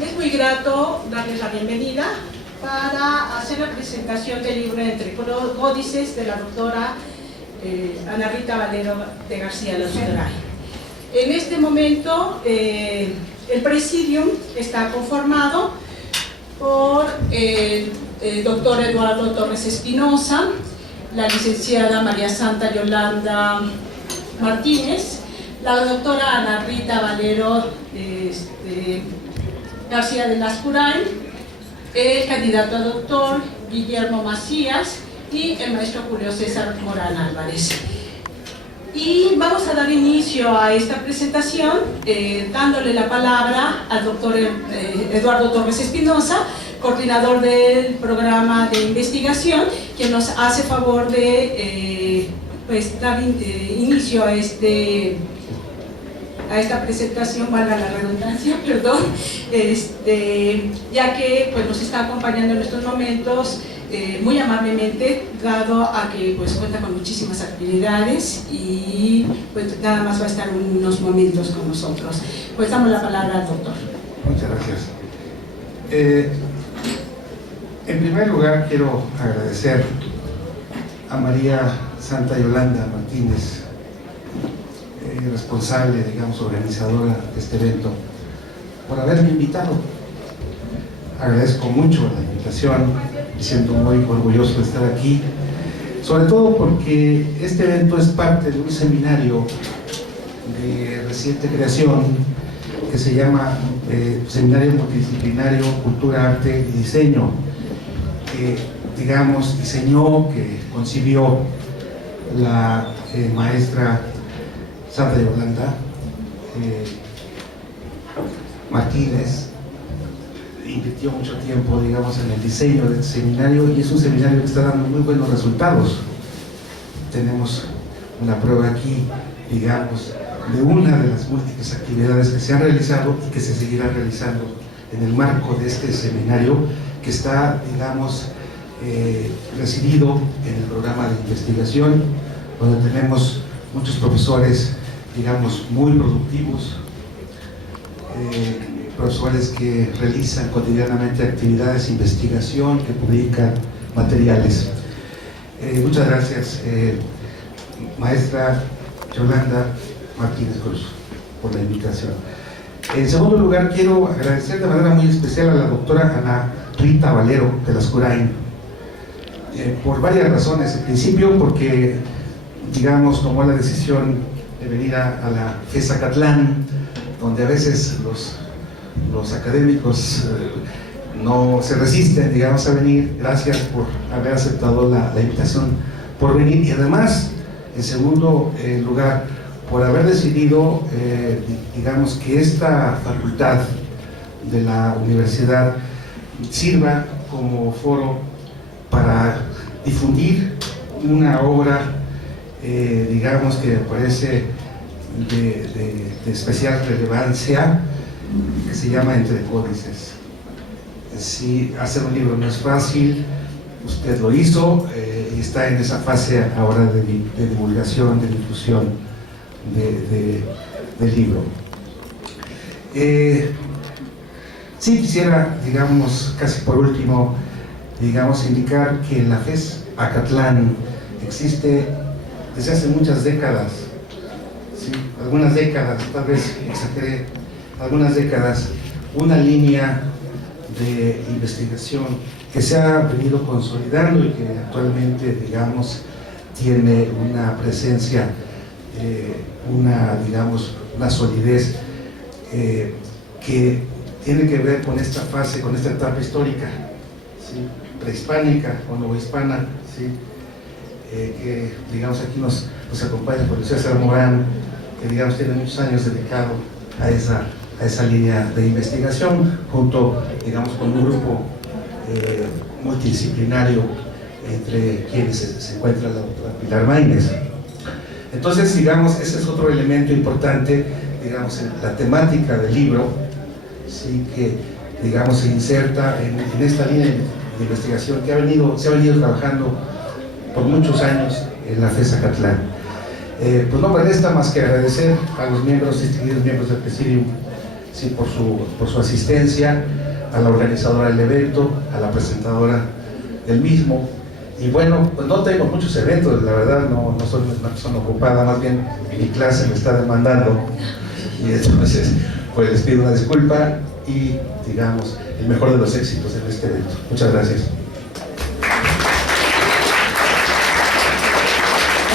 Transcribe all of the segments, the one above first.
Es muy grato darles la bienvenida para hacer la presentación del libro Entre Códices de la doctora Ana Rita Valero de García Lascurain. En este momento el presidium está conformado por el doctor Eduardo Torres Espinosa, la licenciada María Santa Yolanda Martínez, la doctora Ana Rita Valero García de Lascurain, el candidato a doctor Guillermo Macías y el maestro Julio César Morán Álvarez. Y vamos a dar inicio a esta presentación dándole la palabra al doctor Eduardo Torres Espinosa, coordinador del programa de investigación, quien nos hace favor de dar inicio a esta presentación, valga la redundancia, perdón, ya que pues, nos está acompañando en estos momentos muy amablemente, dado a que pues, cuenta con muchísimas actividades y pues, nada más va a estar unos momentos con nosotros. Pues damos la palabra al doctor. Muchas gracias. En primer lugar quiero agradecer a María Santa Yolanda Martínez, responsable, digamos, organizadora de este evento, por haberme invitado. Agradezco mucho la invitación, me siento muy orgulloso de estar aquí, sobre todo porque este evento es parte de un seminario de reciente creación que se llama Seminario Multidisciplinario Cultura, Arte y Diseño, que, digamos, diseñó, que concibió la maestra Santa Yolanda Martínez. Invirtió mucho tiempo, digamos, en el diseño de este seminario y es un seminario que está dando muy buenos resultados. Tenemos una prueba aquí, digamos, de una de las múltiples actividades que se han realizado y que se seguirán realizando en el marco de este seminario que está, digamos, recibido en el programa de investigación, donde tenemos muchos profesores, digamos, muy productivos, profesores que realizan cotidianamente actividades de investigación, que publican materiales. Muchas gracias, maestra Yolanda Martínez Cruz, por la invitación. En segundo lugar, quiero agradecer de manera muy especial a la doctora Ana Rita Valero de Lascurain, por varias razones. En principio, porque, digamos, tomó la decisión de venir a la FES Acatlán, donde a veces los académicos no se resisten, digamos, a venir. Gracias por haber aceptado la invitación, por venir, y además, en segundo lugar, por haber decidido, digamos, que esta facultad de la universidad sirva como foro para difundir una obra, digamos, que me parece de especial relevancia, que se llama Entre Códices. Si hacer un libro no es fácil, usted lo hizo y está en esa fase ahora de divulgación, de difusión del libro. Sí quisiera, digamos, casi por último, digamos, indicar que la FES Acatlán existe desde hace muchas décadas, ¿sí? Algunas décadas, tal vez exageré, algunas décadas, una línea de investigación que se ha venido consolidando y que actualmente, digamos, tiene una presencia, digamos, una solidez que tiene que ver con esta fase, con esta etapa histórica, ¿sí? Prehispánica o novohispana, ¿sí? que digamos aquí nos acompaña el profesor César Morán, que digamos tiene muchos años dedicado a esa línea de investigación, junto digamos con un grupo multidisciplinario entre quienes se encuentra la doctora Pilar Maínez. Entonces, digamos, ese es otro elemento importante, digamos, en la temática del libro, sí, que, digamos, se inserta en esta línea de investigación que se ha venido trabajando por muchos años en la FES Acatlán. Pues no me resta más que agradecer a los distinguidos miembros del Presidium, sí, por su asistencia, a la organizadora del evento, a la presentadora del mismo. Y bueno, pues no tengo muchos eventos, la verdad, no soy una persona ocupada, más bien mi clase me está demandando, y entonces pues les pido una disculpa y digamos el mejor de los éxitos en este evento. Muchas gracias.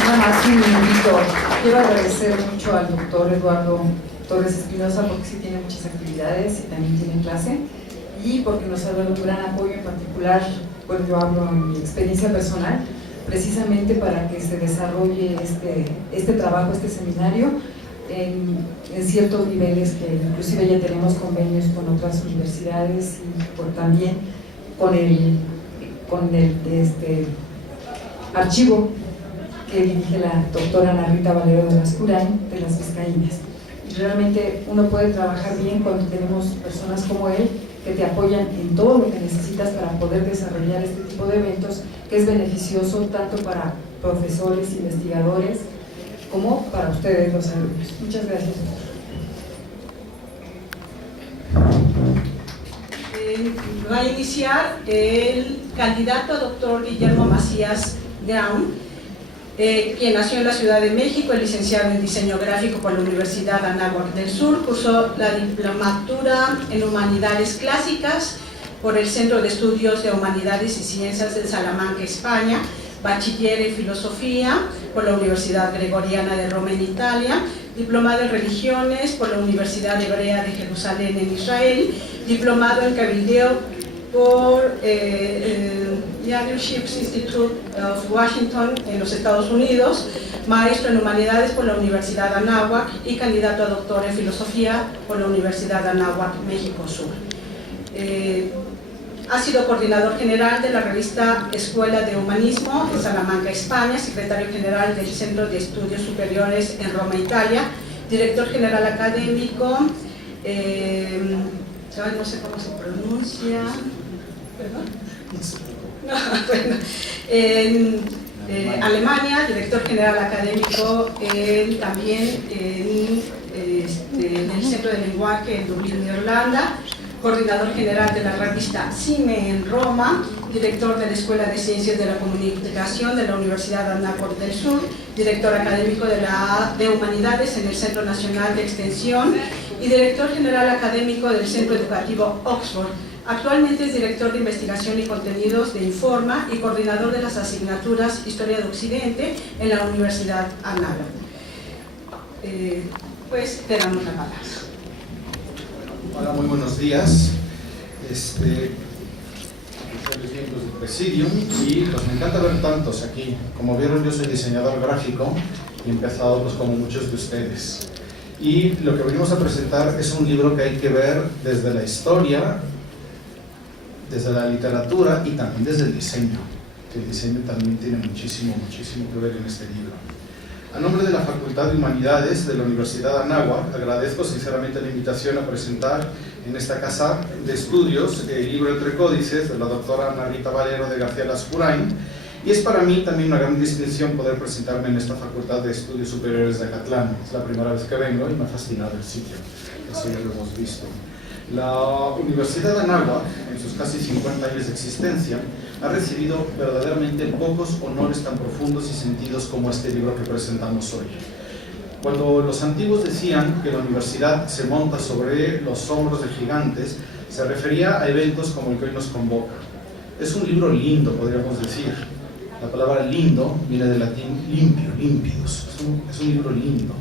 Nada más un minutito. Quiero agradecer mucho al doctor Eduardo Torres Espinosa porque sí tiene muchas actividades y también tiene clase, y porque nos ha dado un gran apoyo, en particular, bueno, yo hablo en mi experiencia personal, precisamente para que se desarrolle este trabajo, este seminario, en ciertos niveles que inclusive ya tenemos convenios con otras universidades y también con el archivo que dirige la doctora Ana Rita Valero de Lascurain, de las Vizcaínas. Y realmente uno puede trabajar bien cuando tenemos personas como él que te apoyan en todo lo que necesitas para poder desarrollar este tipo de eventos, que es beneficioso tanto para profesores, investigadores, como para ustedes, los alumnos. Muchas gracias. Va a iniciar el candidato a doctor Guillermo Macías Gaun, quien nació en la Ciudad de México, es licenciado en diseño gráfico por la Universidad Anáhuac del Sur, cursó la diplomatura en Humanidades Clásicas por el Centro de Estudios de Humanidades y Ciencias de Salamanca, España, bachiller en filosofía por la Universidad Gregoriana de Roma en Italia, diplomado en religiones por la Universidad Hebrea de Jerusalén en Israel, diplomado en cabildeo por Leadership Institute of Washington en los Estados Unidos, maestro en humanidades por la Universidad Anáhuac y candidato a doctor en filosofía por la Universidad Anáhuac, México Sur. Ha sido coordinador general de la revista Escuela de Humanismo en Salamanca, España, secretario general del Centro de Estudios Superiores en Roma, Italia, director general académico, no sé cómo se pronuncia, ¿perdón? No, bueno, en Alemania, director general académico también en el Centro de Lenguaje en Dublín, Irlanda, coordinador general de la revista CIME en Roma, director de la Escuela de Ciencias de la Comunicación de la Universidad Anáhuac del Sur, director académico de Humanidades en el Centro Nacional de Extensión y director general académico del Centro Educativo Oxford. Actualmente es director de investigación y contenidos de Informa y coordinador de las asignaturas Historia de Occidente en la Universidad Anáhuac. Pues te damos la palabra. Hola, muy buenos días. Miembros del Presidium, y pues me encanta ver tantos aquí. Como vieron, yo soy diseñador gráfico y he empezado pues como muchos de ustedes. Y lo que venimos a presentar es un libro que hay que ver desde la historia, desde la literatura y también desde el diseño. El diseño también tiene muchísimo que ver en este libro. A nombre de la Facultad de Humanidades de la Universidad Anáhuac, agradezco sinceramente la invitación a presentar en esta casa de estudios el libro Entre Códices de la doctora Ana Rita Valero de García Lascurain, y es para mí también una gran distinción poder presentarme en esta Facultad de Estudios Superiores de Acatlán. Es la primera vez que vengo y me ha fascinado el sitio, así ya lo hemos visto. La Universidad Anáhuac, en sus casi 50 años de existencia, ha recibido verdaderamente pocos honores tan profundos y sentidos como este libro que presentamos hoy. Cuando los antiguos decían que la universidad se monta sobre los hombros de gigantes, se refería a eventos como el que hoy nos convoca. Es un libro lindo, podríamos decir. La palabra lindo viene del latín limpio, límpidos. Es un libro lindo.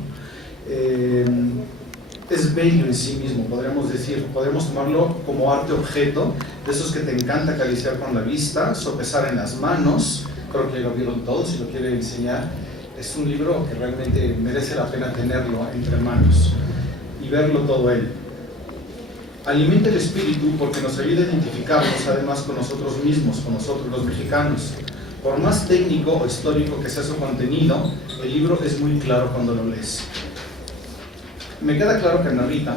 Es bello en sí mismo, podríamos decir. Podemos tomarlo como arte objeto, de esos que te encanta acariciar con la vista, sopesar en las manos, creo que lo vieron todos, si lo quiere enseñar. Es un libro que realmente merece la pena tenerlo entre manos y verlo todo él. Alimenta el espíritu porque nos ayuda a identificarnos además con nosotros mismos, con nosotros los mexicanos. Por más técnico o histórico que sea su contenido, el libro es muy claro cuando lo lees. Me queda claro que Ana Rita,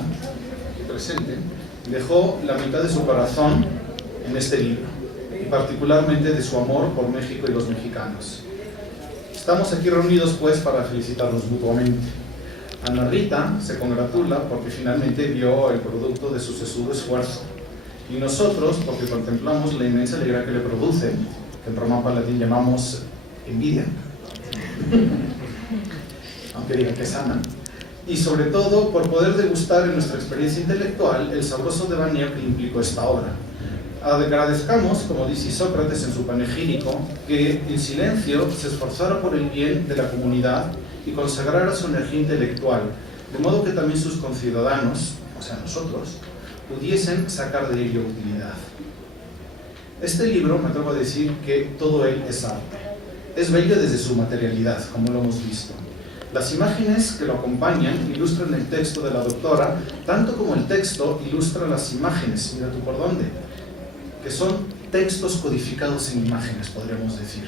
presente, dejó la mitad de su corazón en este libro, y particularmente de su amor por México y los mexicanos. Estamos aquí reunidos pues para felicitarnos mutuamente. Ana Rita se congratula porque finalmente vio el producto de su sesudo esfuerzo, y nosotros porque contemplamos la inmensa alegría que le produce, que en román palatín llamamos envidia, aunque diga que sana, y sobre todo por poder degustar en nuestra experiencia intelectual el sabroso devaneo que implicó esta obra. Agradezcamos, como dice Sócrates en su panegírico, que en silencio se esforzara por el bien de la comunidad y consagrara su energía intelectual, de modo que también sus conciudadanos, o sea nosotros, pudiesen sacar de ello utilidad. Este libro, me atrevo a decir que todo él es arte. Es bello desde su materialidad, como lo hemos visto. Las imágenes que lo acompañan ilustran el texto de la doctora, tanto como el texto ilustra las imágenes, mira tú por dónde, que son textos codificados en imágenes, podríamos decir.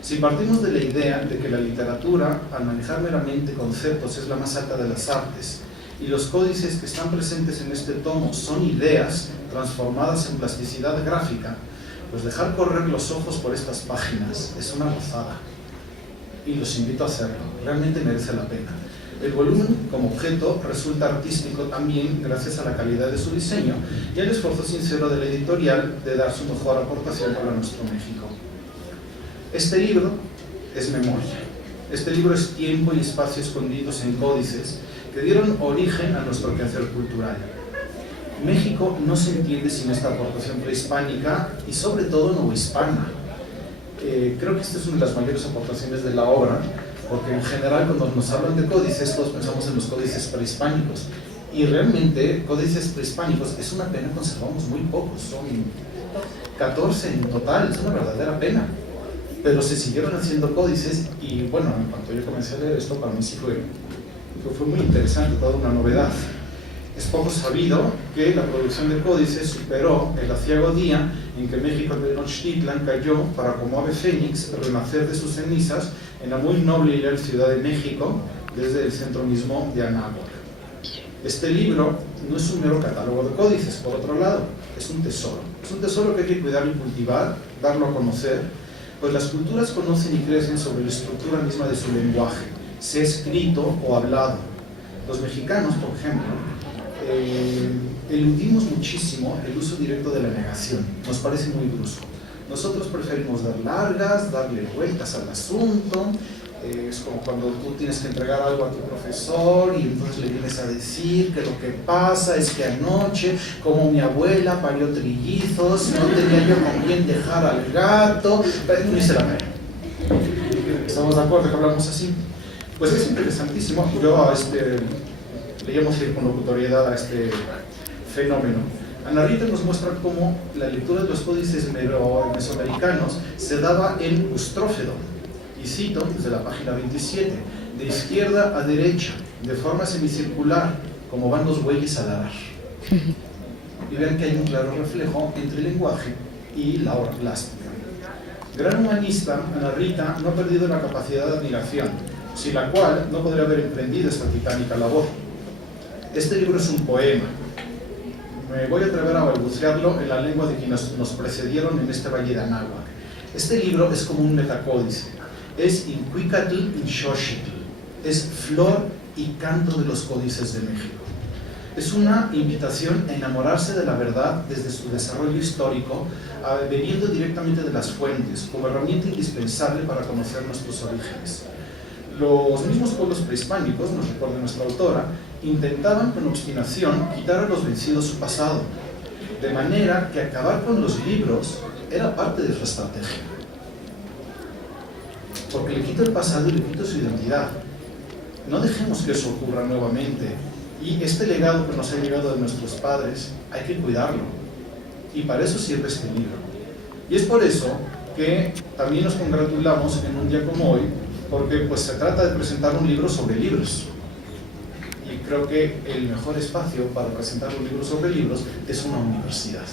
Si partimos de la idea de que la literatura, al manejar meramente conceptos, es la más alta de las artes, y los códices que están presentes en este tomo son ideas transformadas en plasticidad gráfica, pues dejar correr los ojos por estas páginas es una gozada. Y los invito a hacerlo, realmente merece la pena. El volumen como objeto resulta artístico también gracias a la calidad de su diseño y al esfuerzo sincero de la editorial de dar su mejor aportación para nuestro México. Este libro es memoria. Este libro es tiempo y espacio escondidos en códices que dieron origen a nuestro quehacer cultural. México no se entiende sin esta aportación prehispánica y sobre todo novohispana. Creo que esta es una de las mayores aportaciones de la obra, porque en general cuando nos hablan de códices todos pensamos en los códices prehispánicos, y realmente códices prehispánicos es una pena, conservamos muy pocos, son 14 en total, es una verdadera pena, pero se siguieron haciendo códices y bueno, en cuanto yo comencé a leer esto para mí sí fue muy interesante, toda una novedad. Es poco sabido que la producción de códices superó el aciago día en que México de Tenochtitlan cayó para, como ave fénix, renacer de sus cenizas en la muy noble y leal Ciudad de México desde el centro mismo de Anáhuac. Este libro no es un mero catálogo de códices, por otro lado, es un tesoro que hay que cuidar y cultivar, darlo a conocer, pues las culturas conocen y crecen sobre la estructura misma de su lenguaje, sea escrito o hablado. Los mexicanos, por ejemplo, eludimos muchísimo el uso directo de la negación, nos parece muy brusco. Nosotros preferimos dar largas, darle vueltas al asunto. Es como cuando tú tienes que entregar algo a tu profesor y entonces le vienes a decir que lo que pasa es que anoche, como mi abuela parió trillizos, no tenía yo con quién dejar al gato, no hice la pena. ¿Estamos de acuerdo que hablamos así? Pues es interesantísimo. Yo le llamo con locutoriedad a este fenómeno. Ana Rita nos muestra cómo la lectura de los códices mesoamericanos se daba en ustrófedo, y cito desde la página 27, de izquierda a derecha, de forma semicircular, como van los bueyes a ladrar. Y vean que hay un claro reflejo entre el lenguaje y la obra plástica. Gran humanista, Ana Rita no ha perdido la capacidad de admiración, sin la cual no podría haber emprendido esta titánica labor. Este libro es un poema. Me voy a atrever a balbucearlo en la lengua de quienes nos precedieron en este valle de Anáhuac. Este libro es como un metacódice. Es Incuicatl y Xochitl. Es flor y canto de los códices de México. Es una invitación a enamorarse de la verdad desde su desarrollo histórico, bebiendo directamente de las fuentes, como herramienta indispensable para conocer nuestros orígenes. Los mismos pueblos prehispánicos, nos recuerda nuestra autora, intentaban con obstinación quitar a los vencidos su pasado, de manera que acabar con los libros era parte de su estrategia. Porque le quito el pasado y le quito su identidad. No dejemos que eso ocurra nuevamente. Y este legado que nos ha llegado de nuestros padres, hay que cuidarlo. Y para eso sirve este libro. Y es por eso que también nos congratulamos en un día como hoy, porque pues se trata de presentar un libro sobre libros. Y creo que el mejor espacio para presentar un libro sobre libros es una universidad.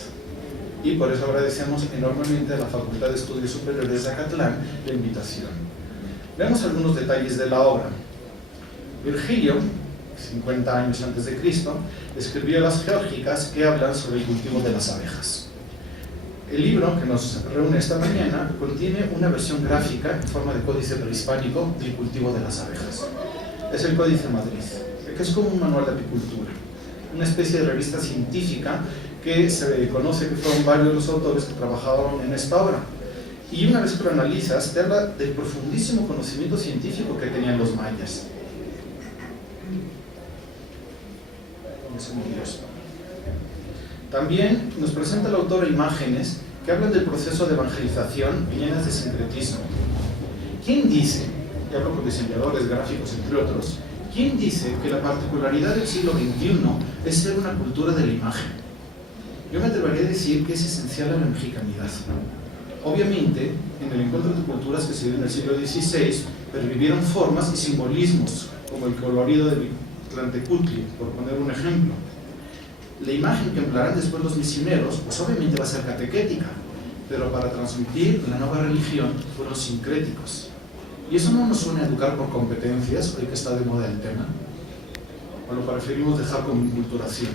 Y por eso agradecemos enormemente a la Facultad de Estudios Superiores de Acatlán la invitación. Veamos algunos detalles de la obra. Virgilio, 50 años antes de Cristo, escribió las Geórgicas que hablan sobre el cultivo de las abejas. El libro que nos reúne esta mañana contiene una versión gráfica en forma de códice prehispánico del cultivo de las abejas. Es el Códice Madrid, que es como un manual de apicultura, una especie de revista científica que se conoce que fueron varios los autores que trabajaron en esta obra. Y una vez que lo analizas, te habla del profundísimo conocimiento científico que tenían los mayas. También nos presenta el autor imágenes que hablan del proceso de evangelización llenas de sincretismo. ¿Quién dice, y hablo con diseñadores gráficos entre otros, quién dice que la particularidad del siglo XXI es ser una cultura de la imagen? Yo me atrevería a decir que es esencial a la mexicanidad. Obviamente, en el encuentro de culturas que se dio en el siglo XVI, pervivieron formas y simbolismos, como el colorido de Tlantecutli, por poner un ejemplo. La imagen que emplearán después los misioneros, pues obviamente va a ser catequética, pero para transmitir la nueva religión fueron sincréticos. ¿Y eso no nos suena a educar por competencias, hoy que está de moda el tema? ¿O lo preferimos dejar como inculturación?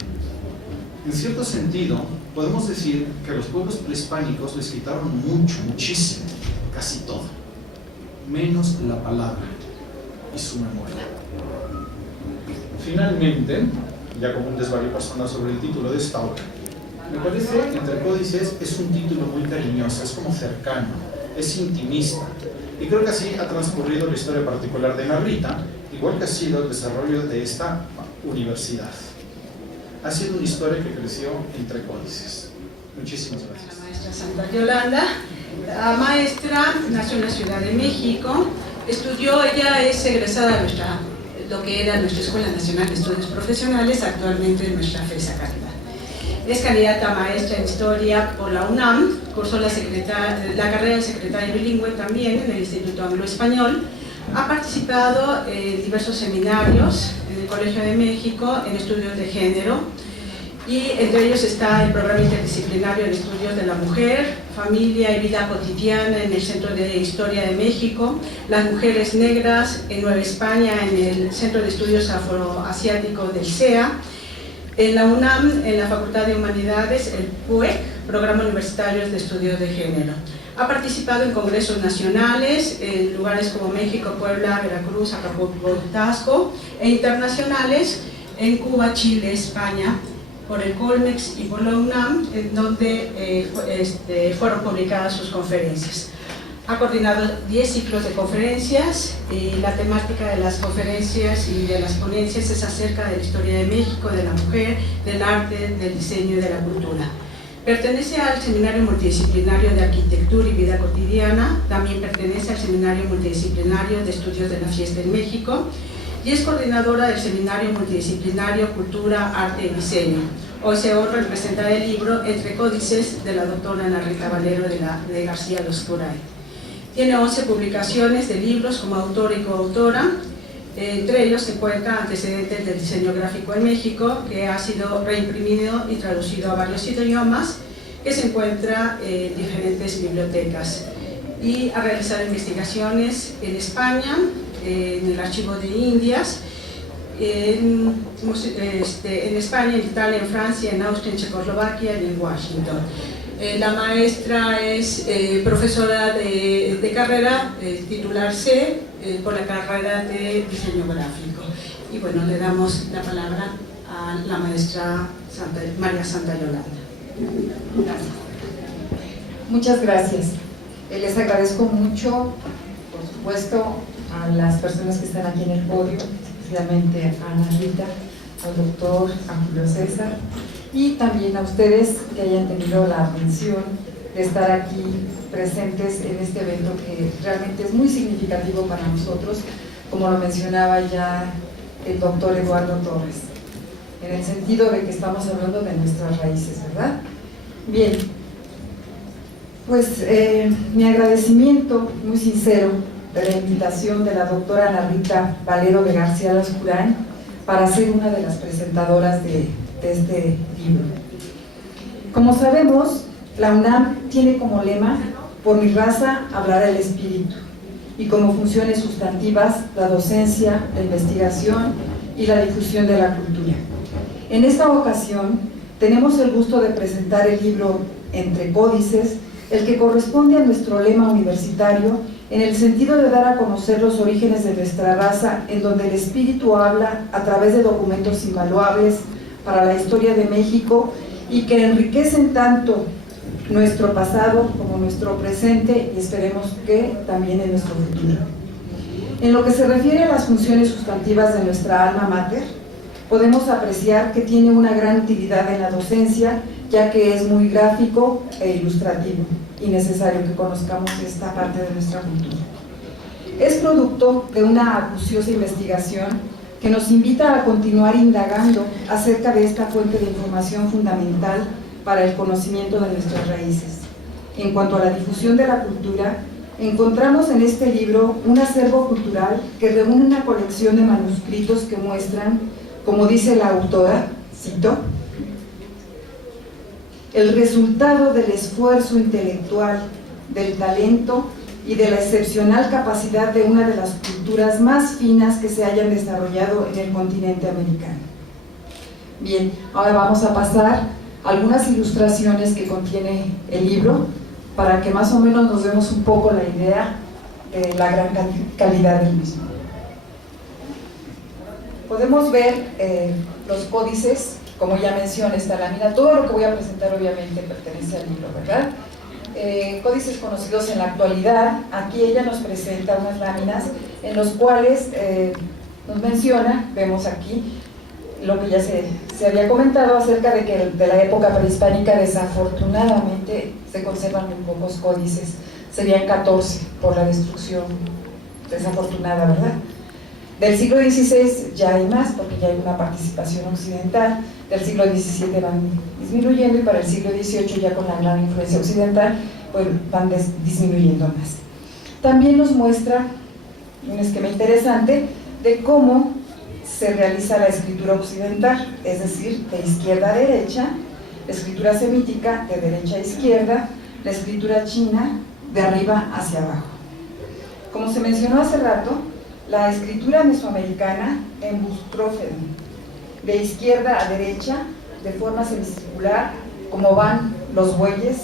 En cierto sentido, podemos decir que a los pueblos prehispánicos les quitaron muchísimo, casi todo, menos la palabra y su memoria. Finalmente, ya como un desvarío personal sobre el título de esta obra, me parece que Entre Códices es un título muy cariñoso, es como cercano, es intimista, y creo que así ha transcurrido la historia particular de Narrita, igual que ha sido el desarrollo de esta universidad. Ha sido una historia que creció entre códices. Muchísimas gracias. La maestra Santa Yolanda. La maestra nació en la Ciudad de México, estudió, ella es egresada de lo que era nuestra Escuela Nacional de Estudios Profesionales, actualmente nuestra FESA Caridad. Es candidata a maestra en Historia por la UNAM, cursó la carrera de secretaria bilingüe también en el Instituto Anglo-Español. Ha participado en diversos seminarios en el Colegio de México en estudios de género, y entre ellos está el programa interdisciplinario de estudios de la mujer, familia y vida cotidiana en el Centro de Historia de México, las mujeres negras en Nueva España en el Centro de Estudios Afroasiáticos del CEA, en la UNAM, en la Facultad de Humanidades, el PUEC, Programa Universitario de Estudios de Género. Ha participado en congresos nacionales en lugares como México, Puebla, Veracruz, Acapulco, Tasco, e internacionales en Cuba, Chile, España, por el Colmex y por la UNAM, en donde fueron publicadas sus conferencias. Ha coordinado 10 ciclos de conferencias y la temática de las conferencias y de las ponencias es acerca de la historia de México, de la mujer, del arte, del diseño y de la cultura. Pertenece al Seminario Multidisciplinario de Arquitectura y Vida Cotidiana, también pertenece al Seminario Multidisciplinario de Estudios de la Fiesta en México y es coordinadora del Seminario Multidisciplinario Cultura, Arte y Diseño. Hoy se honra en presentar el libro Entre Códices de la doctora Narrita Valero de García Loscuray. Tiene 11 publicaciones de libros como autora y coautora. Entre ellos se encuentran Antecedentes del Diseño Gráfico en México, que ha sido reimprimido y traducido a varios idiomas, que se encuentra en diferentes bibliotecas. Y ha realizado investigaciones en España, en el Archivo de Indias, en España, en Italia, en Francia, en Austria, en Checoslovaquia y en Washington. La maestra es profesora de carrera, titular C, por la carrera de Diseño Gráfico. Y bueno, le damos la palabra a la maestra María Santa Yolanda. Gracias. Muchas gracias. Les agradezco mucho, por supuesto, a las personas que están aquí en el podio, especialmente a Ana Rita, al doctor, a Julio César, y también a ustedes que hayan tenido la atención de estar aquí presentes en este evento que realmente es muy significativo para nosotros, como lo mencionaba ya el doctor Eduardo Torres, en el sentido de que estamos hablando de nuestras raíces, ¿verdad? Bien, Pues mi agradecimiento muy sincero de la invitación de la doctora Ana Rita Valero de García Lascurain para ser una de las presentadoras de este libro. Como sabemos, la UNAM tiene como lema: por mi raza hablará el espíritu, y como funciones sustantivas la docencia, la investigación y la difusión de la cultura. En esta ocasión tenemos el gusto de presentar el libro Entre Códices, el que corresponde a nuestro lema universitario en el sentido de dar a conocer los orígenes de nuestra raza, en donde el espíritu habla a través de documentos invaluables para la historia de México y que enriquecen tanto nuestro pasado como nuestro presente y esperemos que también en nuestro futuro. En lo que se refiere a las funciones sustantivas de nuestra alma mater, podemos apreciar que tiene una gran utilidad en la docencia, ya que es muy gráfico e ilustrativo y necesario que conozcamos esta parte de nuestra cultura. Es producto de una acuciosa investigación que nos invita a continuar indagando acerca de esta fuente de información fundamental para el conocimiento de nuestras raíces. En cuanto a la difusión de la cultura, encontramos en este libro un acervo cultural que reúne una colección de manuscritos que muestran, como dice la autora, cito, el resultado del esfuerzo intelectual, del talento y de la excepcional capacidad de una de las culturas más finas que se hayan desarrollado en el continente americano. Bien, ahora vamos a pasar a algunas ilustraciones que contiene el libro para que más o menos nos demos un poco la idea de la gran calidad del mismo. Podemos ver los códices, como ya mencioné esta lámina. Todo lo que voy a presentar obviamente pertenece al libro, ¿verdad? Códices conocidos en la actualidad. Aquí ella nos presenta unas láminas en los cuales nos menciona, vemos aquí, lo que ya se había comentado acerca de que de la época prehispánica desafortunadamente se conservan muy pocos códices, serían 14 por la destrucción desafortunada, ¿verdad? Del siglo XVI ya hay más porque ya hay una participación occidental, del siglo XVII van disminuyendo y para el siglo XVIII ya con la gran influencia occidental pues van disminuyendo más. También nos muestra un esquema interesante de cómo se realiza la escritura occidental, es decir, de izquierda a derecha, la escritura semítica de derecha a izquierda, la escritura china de arriba hacia abajo. Como se mencionó hace rato, la escritura mesoamericana en bustrófedon, de izquierda a derecha, de forma semicircular, como van los bueyes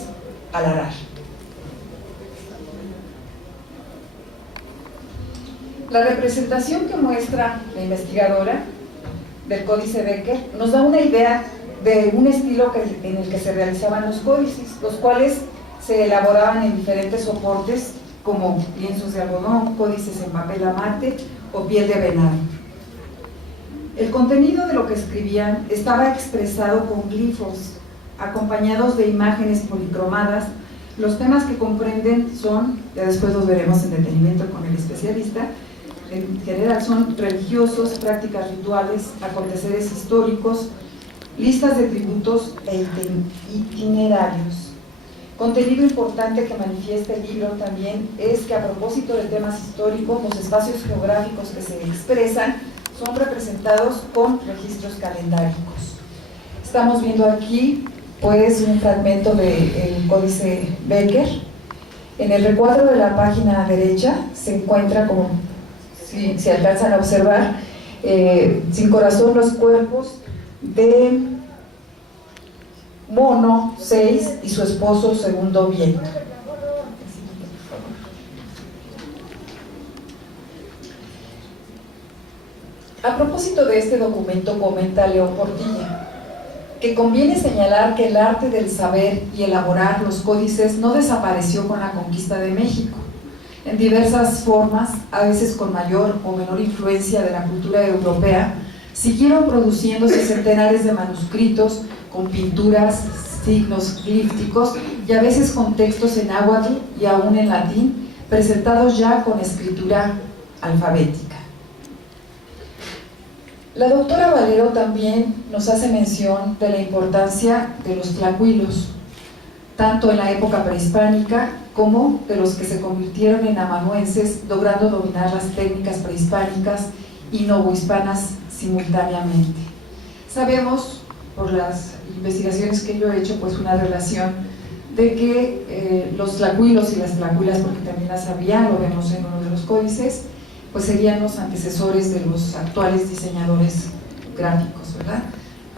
al arar. La representación que muestra la investigadora del Códice Becker nos da una idea de un estilo en el que se realizaban los códices, los cuales se elaboraban en diferentes soportes como lienzos de algodón, códices en papel amate o piel de venado. El contenido de lo que escribían estaba expresado con glifos, acompañados de imágenes policromadas. Los temas que comprenden son, ya después los veremos en detenimiento con el especialista, en general son religiosos, prácticas rituales, aconteceres históricos, listas de tributos e itinerarios. Contenido importante que manifiesta el libro también es que a propósito de temas históricos, los espacios geográficos que se expresan son representados con registros calendáricos. Estamos viendo aquí pues un fragmento del Códice Becker. En el recuadro de la página derecha se encuentra, como si alcanzan a observar, sin corazón los cuerpos de Mono 6 y su esposo Segundo Viento. A propósito de este documento comenta León Portilla que conviene señalar que el arte del saber y elaborar los códices no desapareció con la conquista de México. En diversas formas, a veces con mayor o menor influencia de la cultura europea, siguieron produciéndose centenares de manuscritos con pinturas, signos glípticos y a veces con textos en náhuatl y aún en latín, presentados ya con escritura alfabética. La doctora Valero también nos hace mención de la importancia de los tlacuilos, tanto en la época prehispánica como de los que se convirtieron en amanuenses, logrando dominar las técnicas prehispánicas y novohispanas simultáneamente. Sabemos, por las investigaciones que yo he hecho, pues una relación de que los tlacuilos y las tlacuilas, porque también las había, lo vemos en uno de los códices, pues serían los antecesores de los actuales diseñadores gráficos, ¿verdad?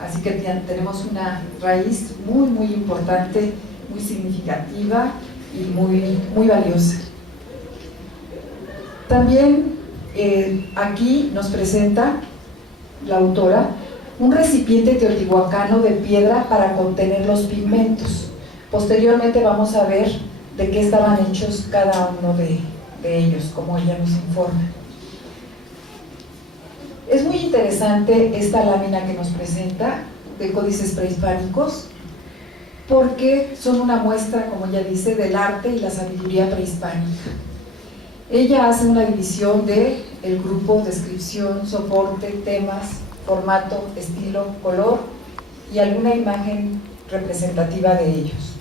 Así que tenemos una raíz muy, muy importante, muy significativa y muy valiosa. También aquí nos presenta la autora un recipiente teotihuacano de piedra para contener los pigmentos. Posteriormente vamos a ver de qué estaban hechos cada uno de ellos, como ella nos informa. Es muy interesante esta lámina que nos presenta de códices prehispánicos, porque son una muestra, como ella dice, del arte y la sabiduría prehispánica. Ella hace una división de el grupo, descripción, soporte, temas, formato, estilo, color y alguna imagen representativa de ellos.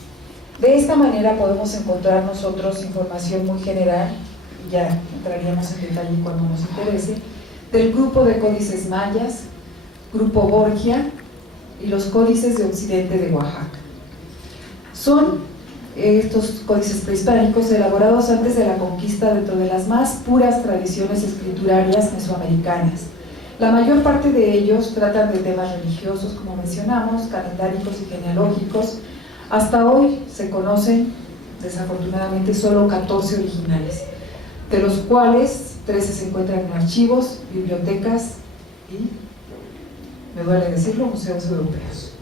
De esta manera podemos encontrar nosotros información muy general, y ya entraríamos en detalle cuando nos interese, del grupo de códices mayas, grupo Borgia y los códices de occidente de Oaxaca. Son estos códices prehispánicos elaborados antes de la conquista dentro de las más puras tradiciones escriturarias mesoamericanas. La mayor parte de ellos tratan de temas religiosos, como mencionamos, calendáricos y genealógicos. Hasta hoy se conocen, desafortunadamente, solo 14 originales, de los cuales 13 se encuentran en archivos, bibliotecas y, me duele decirlo, museos europeos.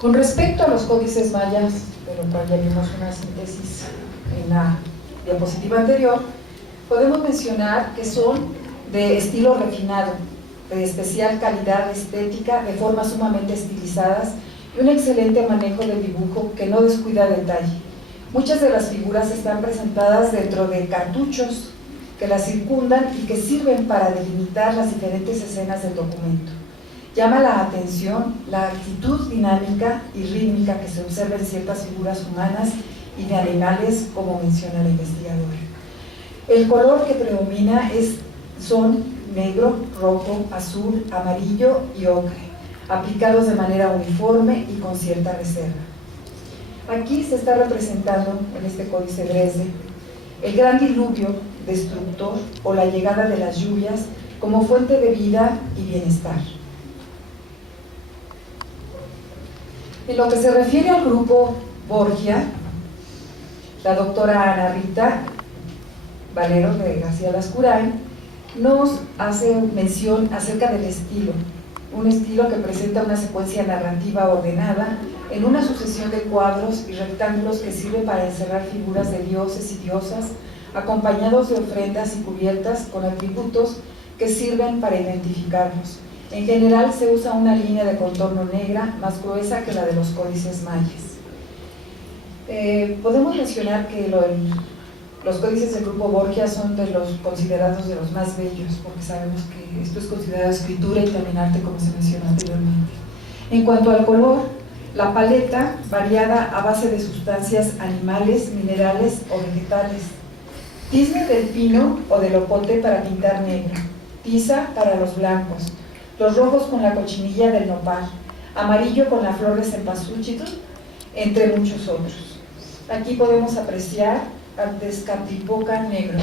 Con respecto a los códices mayas, de lo cual ya vimos una síntesis en la diapositiva anterior, podemos mencionar que son de estilo refinado, de especial calidad estética, de formas sumamente estilizadas y un excelente manejo del dibujo que no descuida detalle. Muchas de las figuras están presentadas dentro de cartuchos que las circundan y que sirven para delimitar las diferentes escenas del documento. Llama la atención la actitud dinámica y rítmica que se observa en ciertas figuras humanas y de animales, como menciona la investigadora. El color que predomina son negro, rojo, azul, amarillo y ocre, aplicados de manera uniforme y con cierta reserva. Aquí se está representando, en este códice Dresde, el gran diluvio destructor o la llegada de las lluvias como fuente de vida y bienestar. En lo que se refiere al grupo Borgia, la doctora Ana Rita Valero de García Lascurain nos hace mención acerca del estilo, un estilo que presenta una secuencia narrativa ordenada en una sucesión de cuadros y rectángulos que sirve para encerrar figuras de dioses y diosas, acompañados de ofrendas y cubiertas con atributos que sirven para identificarlos. En general se usa una línea de contorno negra más gruesa que la de los códices mayas. Podemos mencionar que los códices del grupo Borgia son de los considerados de los más bellos, porque sabemos que esto es considerado escritura y también arte, como se mencionó anteriormente. En cuanto al color, la paleta variada a base de sustancias animales, minerales o vegetales, tizne del pino o del ocote para pintar negro, tiza para los blancos, los rojos con la cochinilla del nopal, amarillo con la flor de cempasúchil, entre muchos otros. Aquí podemos apreciar al Tezcatlipoca negro.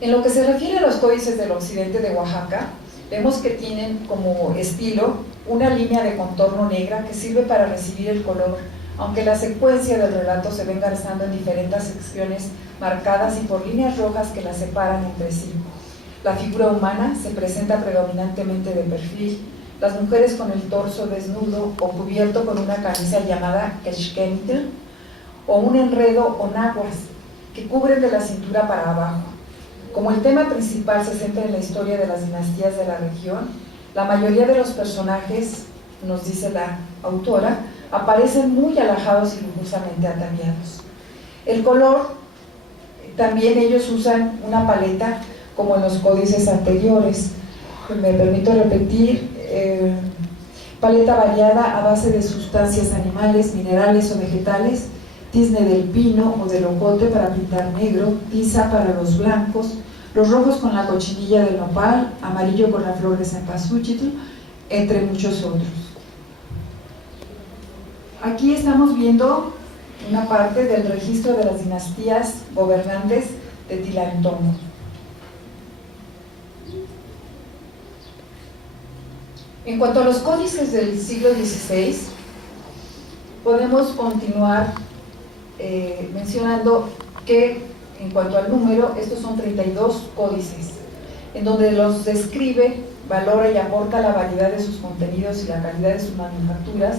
En lo que se refiere a los códices del occidente de Oaxaca, vemos que tienen como estilo una línea de contorno negra que sirve para recibir el color, aunque la secuencia del relato se ve engarzando en diferentes secciones marcadas y por líneas rojas que las separan entre sí. La figura humana se presenta predominantemente de perfil, las mujeres con el torso desnudo o cubierto con una camisa llamada quechquentl o un enredo o nahuas que cubren de la cintura para abajo. Como el tema principal se centra en la historia de las dinastías de la región, la mayoría de los personajes, nos dice la autora, aparecen muy alajados y lujosamente ataviados. El color, también ellos usan una paleta como en los códices anteriores. Me permito repetir, paleta variada a base de sustancias animales, minerales o vegetales, tizne del pino o del ocote para pintar negro, tiza para los blancos, los rojos con la cochinilla del nopal, amarillo con la flor de cempasúchil, entre muchos otros. Aquí estamos viendo una parte del registro de las dinastías gobernantes de Tilantongo. En cuanto a los códices del siglo XVI, podemos continuar mencionando que, en cuanto al número, estos son 32 códices, en donde los describe, valora y aporta la variedad de sus contenidos y la calidad de sus manufacturas,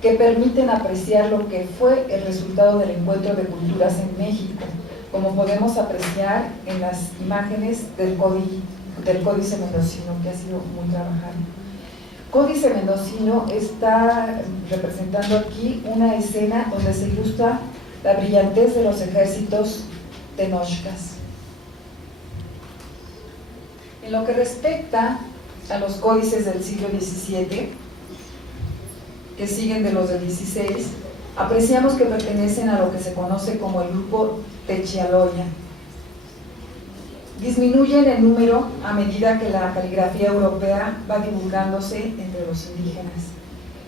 que permiten apreciar lo que fue el resultado del encuentro de culturas en México, como podemos apreciar en las imágenes del Códice Mendocino, que ha sido muy trabajado. Códice Mendocino está representando aquí una escena donde se ilustra la brillantez de los ejércitos tenochcas. En lo que respecta a los códices del siglo XVII, que siguen de los del XVI, apreciamos que pertenecen a lo que se conoce como el grupo Techialoya. Disminuyen en número a medida que la caligrafía europea va divulgándose entre los indígenas.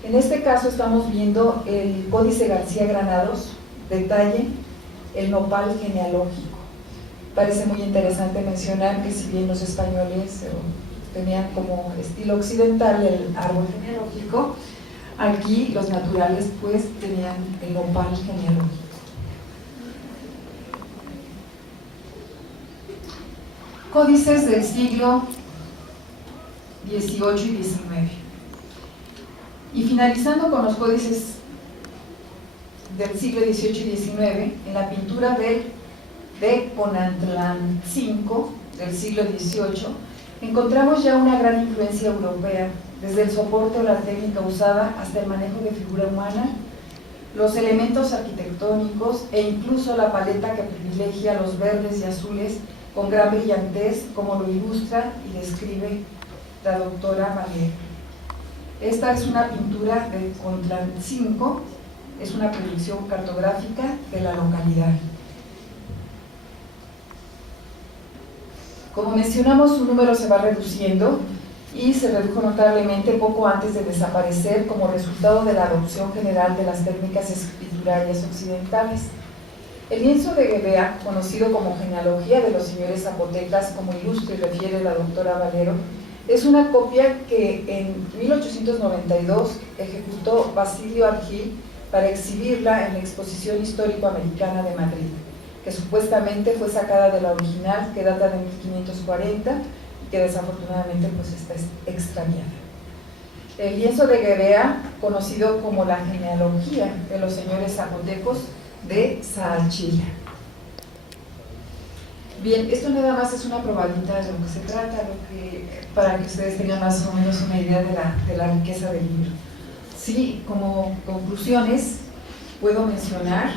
En este caso estamos viendo el Códice García Granados, detalle el nopal genealógico. Parece muy interesante mencionar que si bien los españoles tenían como estilo occidental el árbol genealógico, aquí los naturales pues tenían el nopal genealógico. Códices del siglo XVIII y XIX. Y finalizando con los códices del siglo XVIII y XIX, en la pintura de Conantlancingo del siglo XVIII, encontramos ya una gran influencia europea, desde el soporte o la técnica usada hasta el manejo de figura humana, los elementos arquitectónicos e incluso la paleta que privilegia los verdes y azules con gran brillantez, como lo ilustra y describe la doctora Valero. Esta es una pintura de Conantlancingo, es una proyección cartográfica de la localidad. Como mencionamos, su número se va reduciendo y se redujo notablemente poco antes de desaparecer como resultado de la adopción general de las técnicas escriturarias occidentales. El lienzo de Guevea, conocido como Genealogía de los Señores Zapotecas, como ilustra y refiere la doctora Valero, es una copia que en 1892 ejecutó Basilio Argil para exhibirla en la Exposición Histórico-Americana de Madrid, que supuestamente fue sacada de la original, que data de 1540 y que desafortunadamente pues está extraviada. El lienzo de Guevea, conocido como la Genealogía de los Señores Zapotecos de Saachilla. Bien, esto nada más es una probadita de lo que se trata, para que ustedes tengan más o menos una idea de la riqueza del libro. Sí, como conclusiones puedo mencionar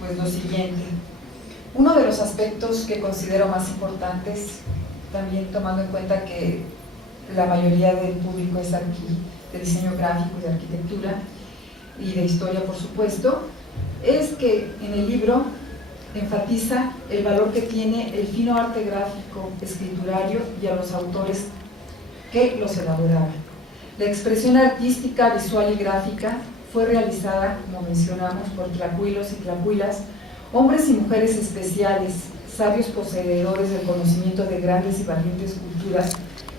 pues lo siguiente. Uno de los aspectos que considero más importantes, también tomando en cuenta que la mayoría del público es aquí de diseño gráfico, de arquitectura y de historia, por supuesto, es que en el libro enfatiza el valor que tiene el fino arte gráfico escriturario y a los autores que los elaboraban. La expresión artística, visual y gráfica fue realizada, como mencionamos, por tlacuilos y tlacuilas, hombres y mujeres especiales, sabios poseedores del conocimiento de grandes y valientes culturas,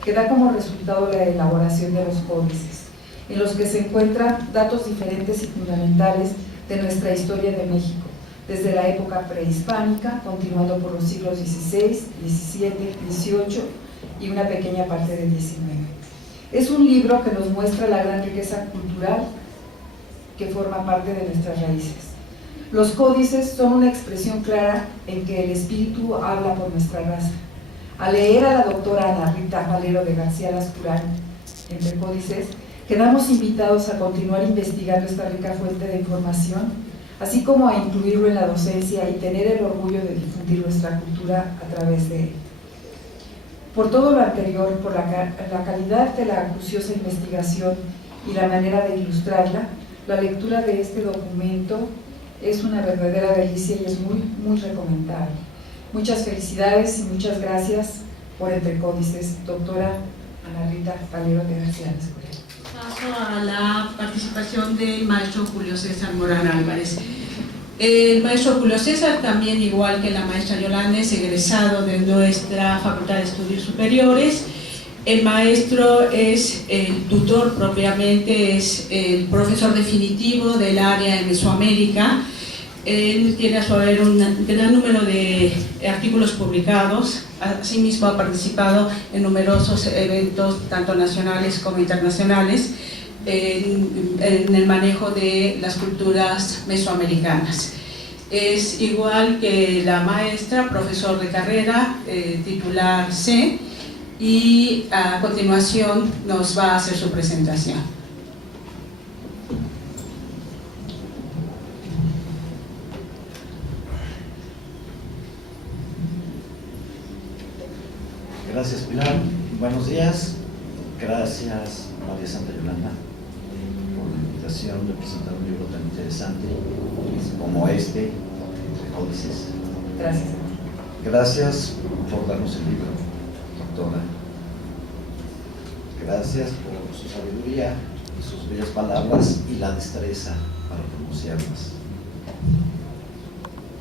que da como resultado la elaboración de los códices, en los que se encuentran datos diferentes y fundamentales de nuestra historia de México, desde la época prehispánica, continuando por los siglos XVI, XVII, XVIII y una pequeña parte del XIX. Es un libro que nos muestra la gran riqueza cultural que forma parte de nuestras raíces. Los códices son una expresión clara en que el espíritu habla por nuestra raza. Al leer a la doctora Ana Rita Valero de García Lascurán, entre códices, quedamos invitados a continuar investigando esta rica fuente de información, así como a incluirlo en la docencia y tener el orgullo de difundir nuestra cultura a través de él. Por todo lo anterior, por la calidad de la acuciosa investigación y la manera de ilustrarla, la lectura de este documento es una verdadera delicia y es muy recomendable. Muchas felicidades y muchas gracias por Entre Códices, doctora Ana Rita Valero de García. Paso a la participación del maestro Julio César Morán Álvarez. El maestro Julio César, también igual que la maestra Yolanda, es egresado de nuestra Facultad de Estudios Superiores. El maestro es el tutor propiamente, es el profesor definitivo del área de Mesoamérica. Él tiene a su haber un gran número de artículos publicados. Asimismo ha participado en numerosos eventos, tanto nacionales como internacionales, en el manejo de las culturas mesoamericanas. Es igual que la maestra, profesor de carrera, titular C, y a continuación nos va a hacer su presentación. Gracias, Pilar. Buenos días. Gracias, María Santa Yolanda, por la invitación de presentar un libro tan interesante como este, Entre Códices. Gracias. Gracias por darnos el libro, doctora. Gracias por su sabiduría, sus bellas palabras y la destreza para pronunciarlas.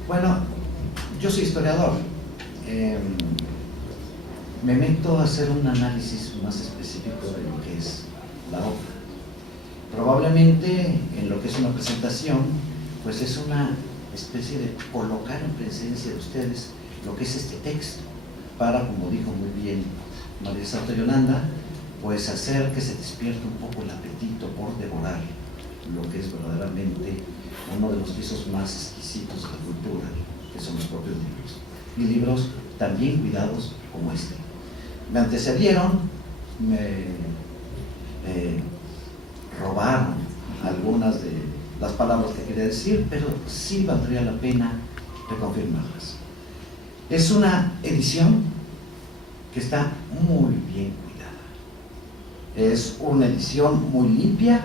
Bueno, yo soy historiador. Me meto a hacer un análisis más específico de lo que es la obra. Probablemente en lo que es una presentación, pues es una especie de colocar en presencia de ustedes lo que es este texto, para, como dijo muy bien María Santa Yolanda, pues hacer que se despierte un poco el apetito por devorar lo que es verdaderamente uno de los pisos más exquisitos de la cultura, que son los propios libros. Y libros tan bien cuidados como este. Me antecedieron, me robaron algunas de las palabras que quería decir, pero sí valdría la pena reconfirmarlas. Es una edición que está muy bien cuidada. Es una edición muy limpia,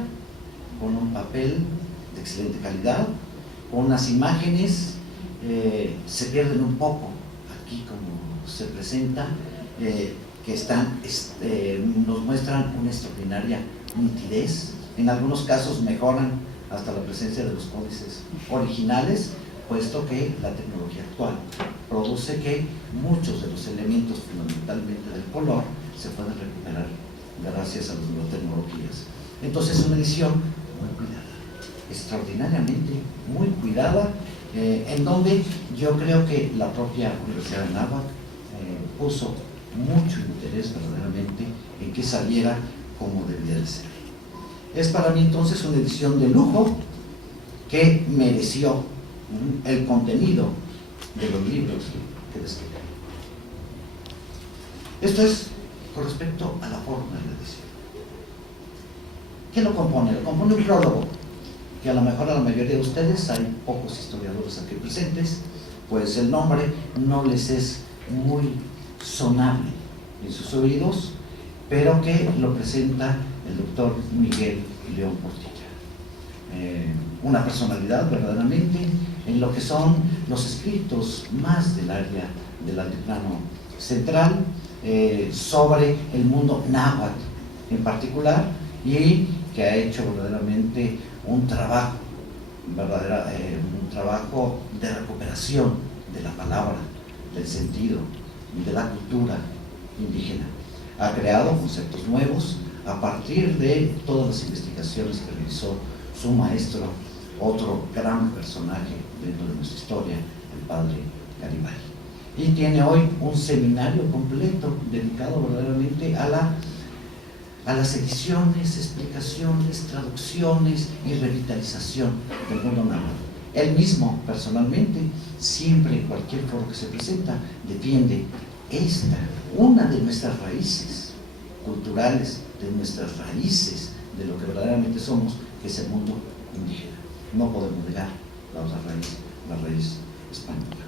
con un papel de excelente calidad, con unas imágenes, se pierden un poco aquí como se presenta, que nos muestran una extraordinaria nitidez. En algunos casos mejoran hasta la presencia de los códices originales, puesto que la tecnología actual produce que muchos de los elementos fundamentalmente del color se pueden recuperar gracias a las nuevas tecnologías. Entonces es una edición muy cuidada, extraordinariamente muy cuidada, en donde yo creo que la propia Universidad de Anáhuac puso mucho interés verdaderamente en que saliera como debía de ser. Es para mí entonces una edición de lujo que mereció el contenido de los libros que describí. Esto es con respecto a la forma de la edición. ¿Qué lo compone? Lo compone un prólogo, que a lo mejor a la mayoría de ustedes, hay pocos historiadores aquí presentes, pues el nombre no les es muy sonable en sus oídos, pero que lo presenta el doctor Miguel León Portilla. Una personalidad verdaderamente en lo que son los escritos más del área del altiplano central, sobre el mundo náhuatl en particular, y que ha hecho verdaderamente un trabajo de recuperación de la palabra, del sentido, de la cultura indígena. Ha creado conceptos nuevos a partir de todas las investigaciones que realizó su maestro, otro gran personaje dentro de nuestra historia, el padre Garibay. Y tiene hoy un seminario completo dedicado verdaderamente a las ediciones, explicaciones, traducciones y revitalización del mundo náhuatl. Él mismo, personalmente, siempre en cualquier foro que se presenta, defiende una de nuestras raíces culturales, de nuestras raíces, de lo que verdaderamente somos, que es el mundo indígena. No podemos negar la otra raíz, la raíz española.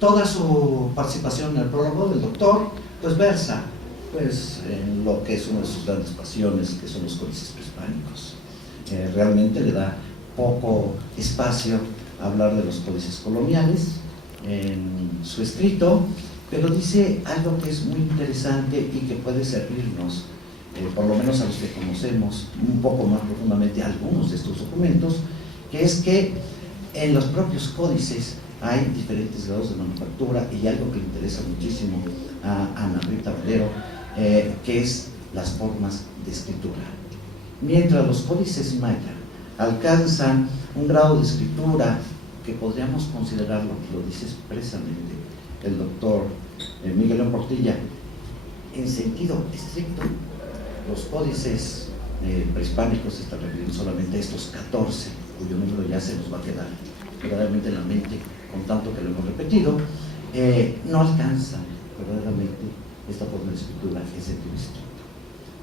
Toda su participación en el prólogo del doctor pues versa pues, en lo que es una de sus grandes pasiones, que son los códices prehispánicos. Realmente le da poco espacio a hablar de los códices coloniales en su escrito, pero dice algo que es muy interesante y que puede servirnos, por lo menos a los que conocemos un poco más profundamente algunos de estos documentos, que es que en los propios códices hay diferentes grados de manufactura y algo que le interesa muchísimo a Ana Rita Valero, que es las formas de escritura. Mientras los códices maya alcanzan un grado de escritura que podríamos considerarlo, lo dice expresamente el doctor Miguel León Portilla, en sentido estricto, los códices prehispánicos se están refiriendo solamente a estos 14, cuyo número ya se nos va a quedar verdaderamente en la mente con tanto que lo hemos repetido, no alcanzan verdaderamente esta forma de escritura en sentido estricto.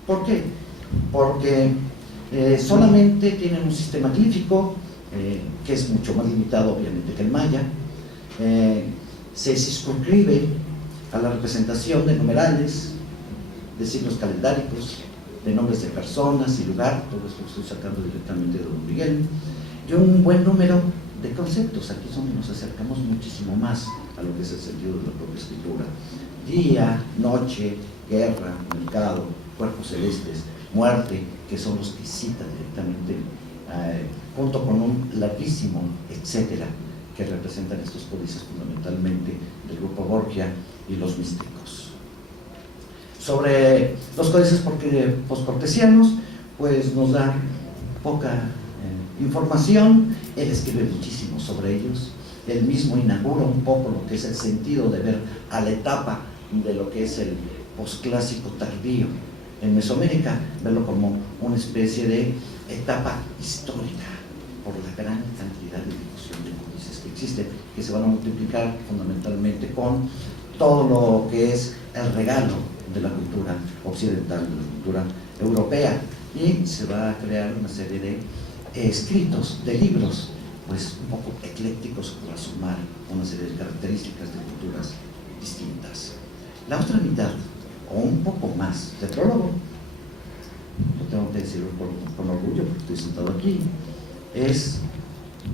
¿Por qué? Porque solamente tienen un sistema glífico que es mucho más limitado obviamente que el maya, se circunscribe a la representación de numerales, de signos calendáricos, de nombres de personas y lugar, todo esto lo estoy sacando directamente de don Miguel, y un buen número de conceptos. Aquí es donde nos acercamos muchísimo más a lo que es el sentido de la propia escritura: día, noche, guerra, mercado, cuerpos celestes, muerte, que son los que cita directamente, junto con un larguísimo etcétera, que representan estos códices fundamentalmente del grupo Borgia y los místicos. Sobre los códices postcortesianos, pues nos da poca información. Él escribe muchísimo sobre ellos. Él mismo inaugura un poco lo que es el sentido de ver a la etapa de lo que es el posclásico tardío en Mesoamérica, verlo como una especie de etapa histórica por la gran cantidad de difusión de códices que existen, que se van a multiplicar fundamentalmente con todo lo que es el regalo de la cultura occidental, de la cultura europea, y se va a crear una serie de escritos, de libros, pues un poco eclécticos para sumar una serie de características de culturas distintas. La otra mitad, o un poco más, de prólogo, lo tengo que decir con orgullo porque estoy sentado aquí, es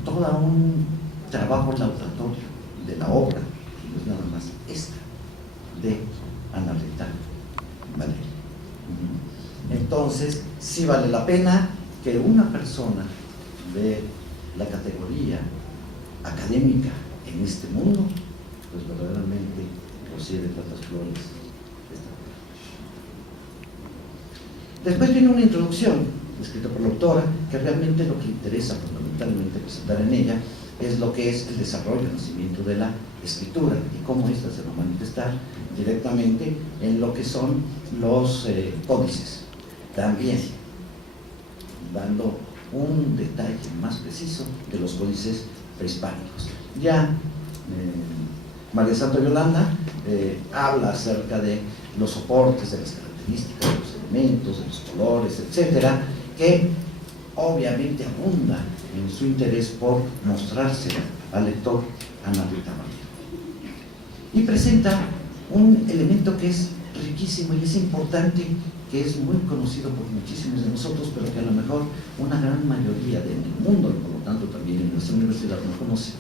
todo un trabajo laudatorio de la obra, no es nada más esta, de Ana Rita Valero. Entonces, sí vale la pena que una persona de la categoría académica en este mundo, pues verdaderamente recibe tantas flores. Después viene una introducción escrita por la autora, que realmente lo que interesa fundamentalmente presentar en ella es lo que es el desarrollo, el nacimiento de la escritura y cómo ésta se va a manifestar directamente en lo que son los códices. También dando un detalle más preciso de los códices prehispánicos. Ya María Santo Yolanda habla acerca de los soportes, de las características, de los elementos, de los colores, etcétera, que obviamente abunda en su interés por mostrárselo al lector Ana Rita Valero. Y presenta un elemento que es riquísimo y es importante, que es muy conocido por muchísimos de nosotros, pero que a lo mejor una gran mayoría del mundo, y por lo tanto también en nuestra universidad, no conoce: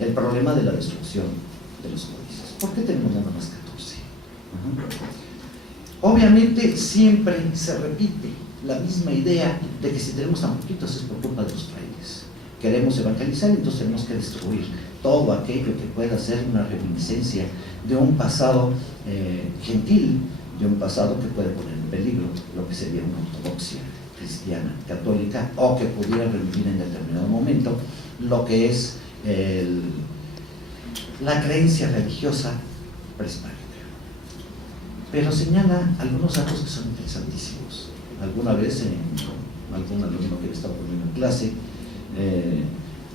el problema de la destrucción de los códices. ¿Por qué tenemos nada más 14? Obviamente siempre se repite la misma idea de que si tenemos tan poquitos es por culpa de los frailes. Queremos evangelizar, entonces tenemos que destruir todo aquello que pueda ser una reminiscencia de un pasado gentil, de un pasado que puede poner en peligro lo que sería una ortodoxia cristiana, católica, o que pudiera revivir en determinado momento lo que es la creencia religiosa prehispánica. Pero señala algunos datos que son interesantísimos. Alguna vez algún alumno que estaba conmigo en clase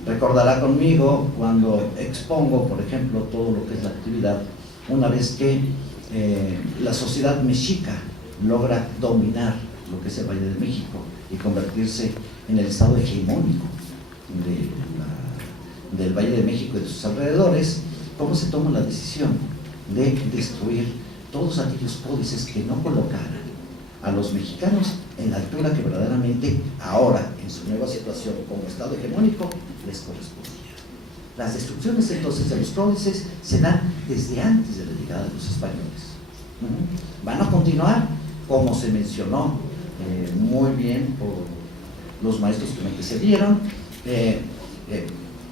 recordará conmigo cuando expongo, por ejemplo, todo lo que es la actividad, una vez que la sociedad mexica logra dominar lo que es el Valle de México y convertirse en el estado hegemónico del Valle de México y de sus alrededores, cómo se toma la decisión de destruir todos aquellos códices que no colocaran a los mexicanos en la altura que verdaderamente ahora, en su nueva situación como Estado hegemónico, les correspondía. Las destrucciones entonces de los códices se dan desde antes de la llegada de los españoles. Van a continuar, como se mencionó muy bien por los maestros que me antecedieron,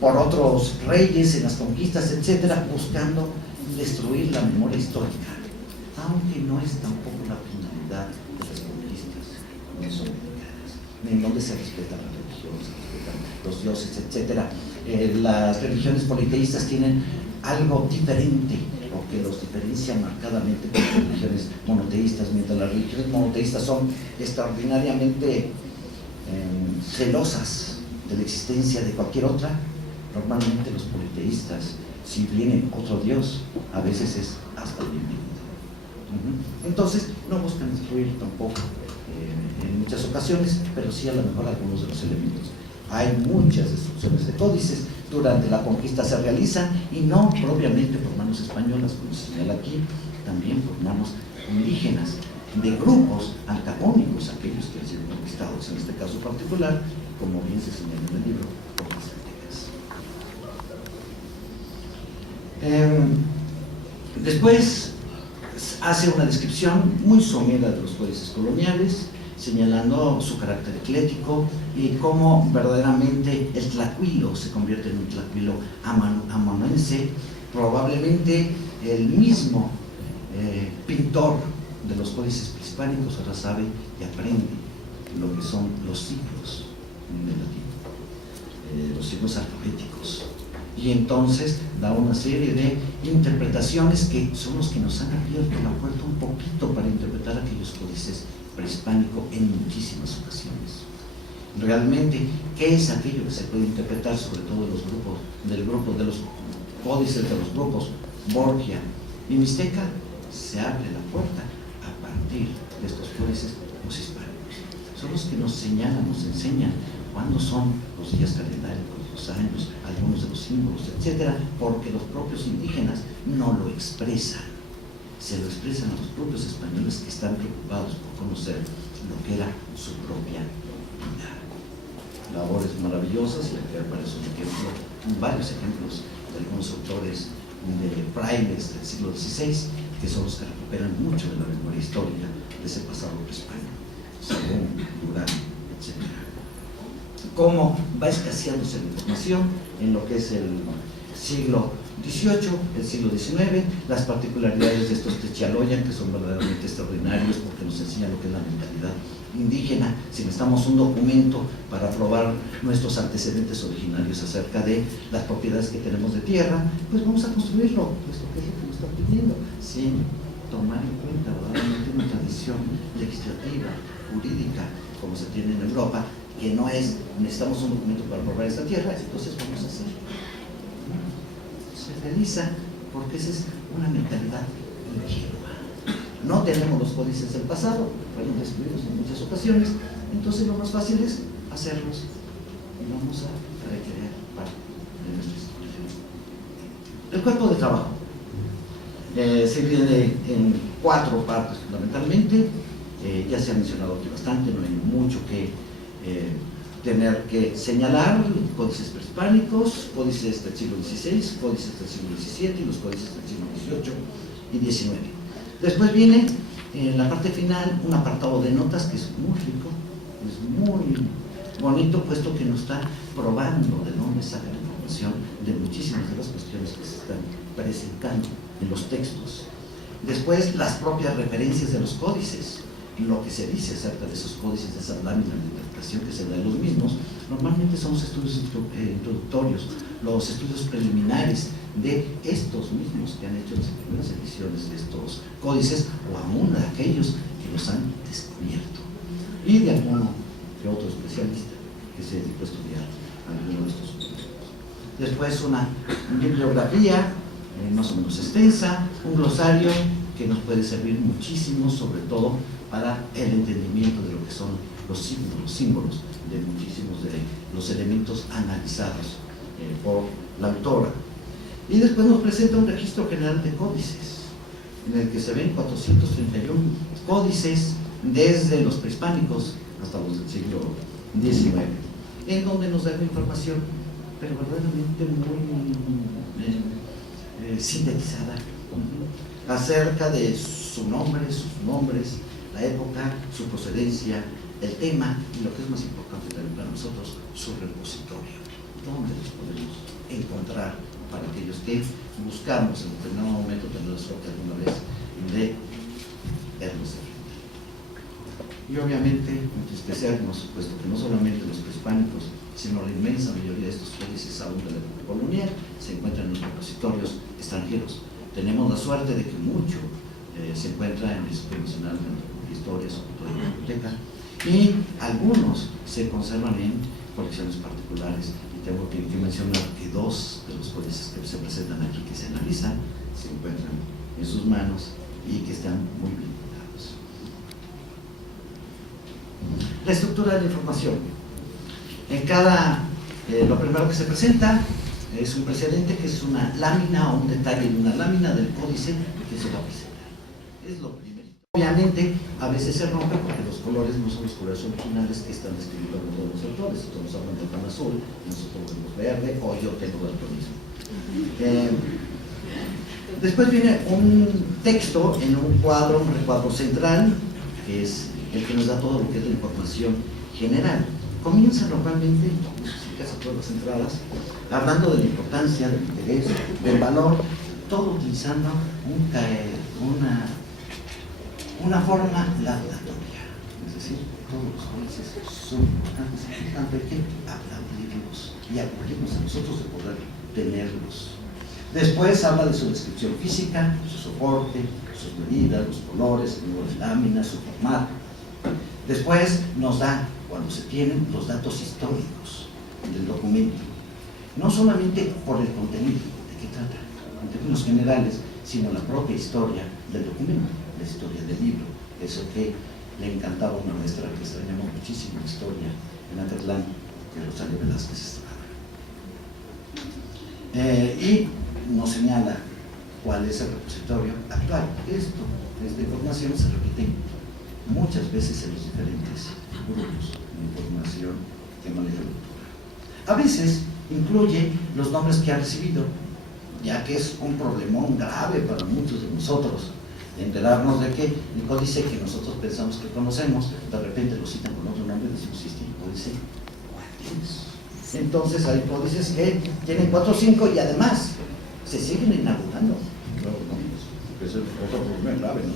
por otros reyes en las conquistas, etcétera, buscando destruir la memoria histórica, aunque no es tampoco la finalidad de las conquistas, no son mexicanas, en donde se respeta la religión, se respetan los dioses, etcétera. Las religiones politeístas tienen algo diferente, o que los diferencia marcadamente con las religiones monoteístas, mientras las religiones monoteístas son extraordinariamente celosas de la existencia de cualquier otra. Normalmente los politeístas, si viene otro Dios, a veces es hasta bienvenido. Entonces, no buscan destruir tampoco en muchas ocasiones, pero sí a lo mejor algunos de los elementos. Hay muchas destrucciones de códices, durante la conquista se realizan, y no propiamente por manos españolas, como se señala aquí, también por manos indígenas, de grupos antagónicos, aquellos que han sido conquistados, en este caso particular, como bien se señala en el libro, por las aztecas. Después hace una descripción muy somera de los códices coloniales, señalando su carácter eclético y cómo verdaderamente el tlacuilo se convierte en un tlacuilo amanuense. Probablemente el mismo pintor de los códices prehispánicos ahora sabe y aprende lo que son los signos en el latín, los signos alfabéticos, y entonces da una serie de interpretaciones que son los que nos han abierto la puerta un poquito para interpretar aquellos códices prehispánicos en muchísimas ocasiones. Realmente, ¿qué es aquello que se puede interpretar, sobre todo los grupos, del grupo de los códices de los grupos Borgia y Mixteca? Se abre la puerta a partir de estos códices poshispánicos. Son los que nos señalan, nos enseñan cuándo son los días calendáricos, los años, algunos de los símbolos, etcétera, porque los propios indígenas no lo expresan. Se lo expresan a los propios españoles, que están preocupados por conocer lo que era su propia vida. Labores maravillosas, y aquí aparece un ejemplo, varios ejemplos de algunos autores de frailes del siglo XVI, que son los que recuperan mucho de la memoria histórica de ese pasado prehispánico, Sagún, Durán, etc. Cómo va escaseándose la información en lo que es el siglo XVIII, el siglo XIX, las particularidades de estos Techaloyan, que son verdaderamente extraordinarios porque nos enseñan lo que es la mentalidad indígena. Si necesitamos un documento para probar nuestros antecedentes originarios acerca de las propiedades que tenemos de tierra, pues vamos a construirlo, puesto que es lo que nos están pidiendo, sin tomar en cuenta verdaderamente una tradición legislativa, jurídica, como se tiene en Europa, que no es, necesitamos un documento para probar esta tierra, entonces vamos a hacerlo. Se realiza porque esa es una mentalidad ingenua. No tenemos los códices del pasado, fueron destruidos en muchas ocasiones, entonces lo más fácil es hacerlos y vamos a recrear parte de nuestra historia. El cuerpo de trabajo se divide en 4 partes fundamentalmente. Ya se ha mencionado aquí bastante, no hay mucho que tener que señalar: códices prehispánicos, códices del siglo XVI, códices del siglo XVII y los códices del siglo XVIII y XIX. Después viene en la parte final un apartado de notas que es muy rico, es muy bonito, puesto que nos está probando de dónde saca la información de muchísimas de las cuestiones que se están presentando en los textos. Después, las propias referencias de los códices, lo que se dice acerca de esos códices, de esa lámina de interpretación que se da de los mismos. Normalmente son los estudios introductorios, los estudios preliminares de estos mismos que han hecho las primeras ediciones de estos códices, o aún de aquellos que los han descubierto, y de alguno que otro especialista que se dedicó a estudiar algunos de estos códices. Después una bibliografía más o menos extensa, un glosario que nos puede servir muchísimo, sobre todo para el entendimiento de lo que son los símbolos de muchísimos de los elementos analizados por la autora. Y después nos presenta un registro general de códices, en el que se ven 431 códices desde los prehispánicos hasta los del siglo XIX, en donde nos da una información, pero verdaderamente muy sintetizada, acerca de su nombre, sus nombres, la época, su procedencia, el tema y lo que es más importante también para nosotros, su repositorio, donde los podemos encontrar para aquellos que buscamos en determinado momento tener la suerte alguna vez de verlos de frente. Y obviamente entristecernos, puesto que no solamente los prehispánicos, sino la inmensa mayoría de estos códices aún de la época colonial se encuentran en repositorios extranjeros. Tenemos la suerte de que mucho se encuentra en el Instituto Nacional de Historia, sobre todo en la biblioteca, y algunos se conservan en colecciones particulares. Y tengo que mencionar que 2 de los códices que se presentan aquí, que se analizan, se encuentran en sus manos y que están muy bien cuidados. La estructura de la información. En cada, lo primero que se presenta es un precedente, que es una lámina o un detalle de una lámina del códice que se va a presentar. Es lo primero. Obviamente, a veces se rompe porque los colores no son los colores originales que están descritos en todos los autores. Todos hablan de pan azul, nosotros vemos verde, o yo tengo daltonismo. Después viene un texto en un cuadro, un recuadro central, que es el que nos da todo lo que es la información general. Comienza normalmente, casi todas las entradas, hablando de la importancia, del interés, del valor, todo utilizando una forma laudatoria. Es decir, todos los códices son importantes, tanto hay que aplaudirlos y aplaudirnos a nosotros de poder tenerlos. Después habla de su descripción física, su soporte, sus medidas, los colores, el número de láminas, su formato. Después nos da, cuando se tienen, los datos históricos del documento. No solamente por el contenido, de qué trata, en términos generales, sino la propia historia del documento, la historia del libro. Eso que le encantaba a una maestra que extrañamos muchísimo, la historia en Acatlán, de Rosario Velázquez Estrada. Y nos señala cuál es el repositorio actual. Esta información se repite muchas veces en los diferentes grupos de información que maneja la autora. A veces incluye los nombres que ha recibido, ya que es un problemón grave para muchos de nosotros enterarnos de que el códice que nosotros pensamos que conocemos, de repente lo citan con otro nombre y decimos, sí, este códice, ¿cuál es? Entonces hay códices que tienen 4 o 5 y además se siguen inaugurando. Es otro problema grave, ¿no?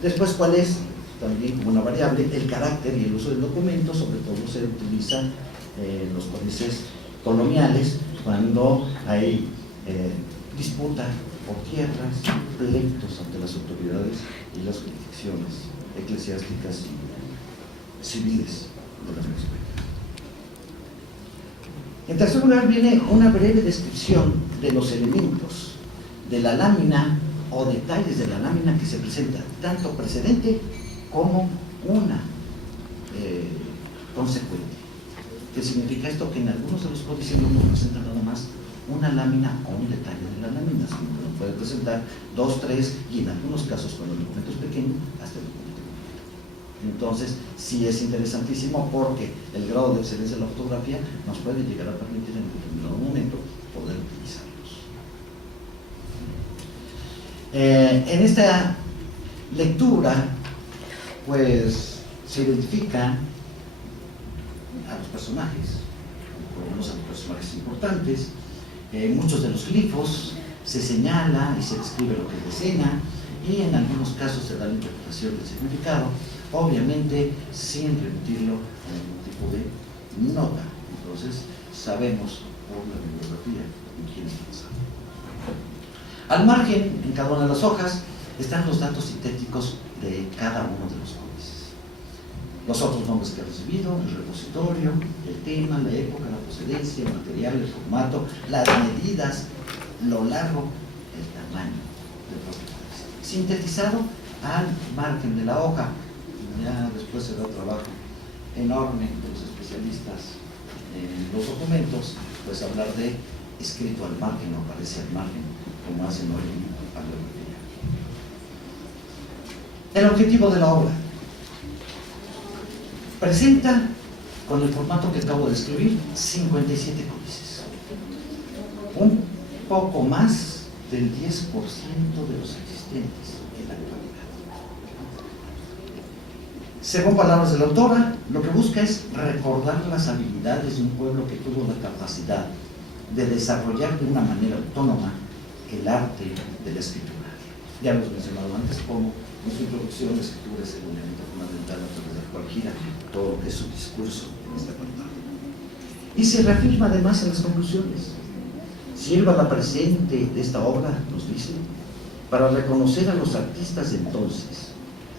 Después, ¿cuál es? También como una variable, el carácter y el uso del documento, sobre todo se utiliza en los códices coloniales cuando hay disputa por tierras, pleitos ante las autoridades y las jurisdicciones eclesiásticas y civiles de la misma. En tercer lugar viene una breve descripción de los elementos de la lámina o detalles de la lámina que se presenta, tanto precedente como una consecuente. ¿Qué significa esto? Que en algunos de los códices no nos presentan nada más una lámina o un detalle de la lámina, sino que nos puede presentar 2, 3 y en algunos casos, cuando el documento es pequeño, hasta el documento completo. Entonces, sí es interesantísimo porque el grado de excelencia de la fotografía nos puede llegar a permitir en un determinado momento poder utilizarlos. En esta lectura, pues, se identifican a los personajes, por lo menos a los personajes importantes. Muchos de los glifos se señala y se describe lo que es la escena, y en algunos casos se da la interpretación del significado, obviamente sin remitirlo a ningún tipo de nota. Entonces sabemos por la bibliografía en quién está basado. Al margen, en cada una de las hojas, están los datos sintéticos de cada uno de los códices. Los otros nombres que ha recibido, el repositorio, el tema, la época, la procedencia, el material, el formato, las medidas, lo largo, el tamaño del propio códice. Sintetizado al margen de la hoja. Ya después se da un trabajo enorme de los especialistas en los documentos, pues hablar de escrito al margen o aparece al margen, como hacen hoy en paleografía. El objetivo de la obra. Presenta, con el formato que acabo de escribir, 57 códices. Un poco más del 10% de los existentes en la actualidad. Según palabras de la autora, lo que busca es recordar las habilidades de un pueblo que tuvo la capacidad de desarrollar de una manera autónoma el arte de la escritura. Ya lo he mencionado antes, como en su introducción, la escritura es el elemento fundamental a través del cual gira todo lo que es su discurso en esta pantalla. Y se reafirma además en las conclusiones. Sirva la presente de esta obra, nos dice, para reconocer a los artistas de entonces,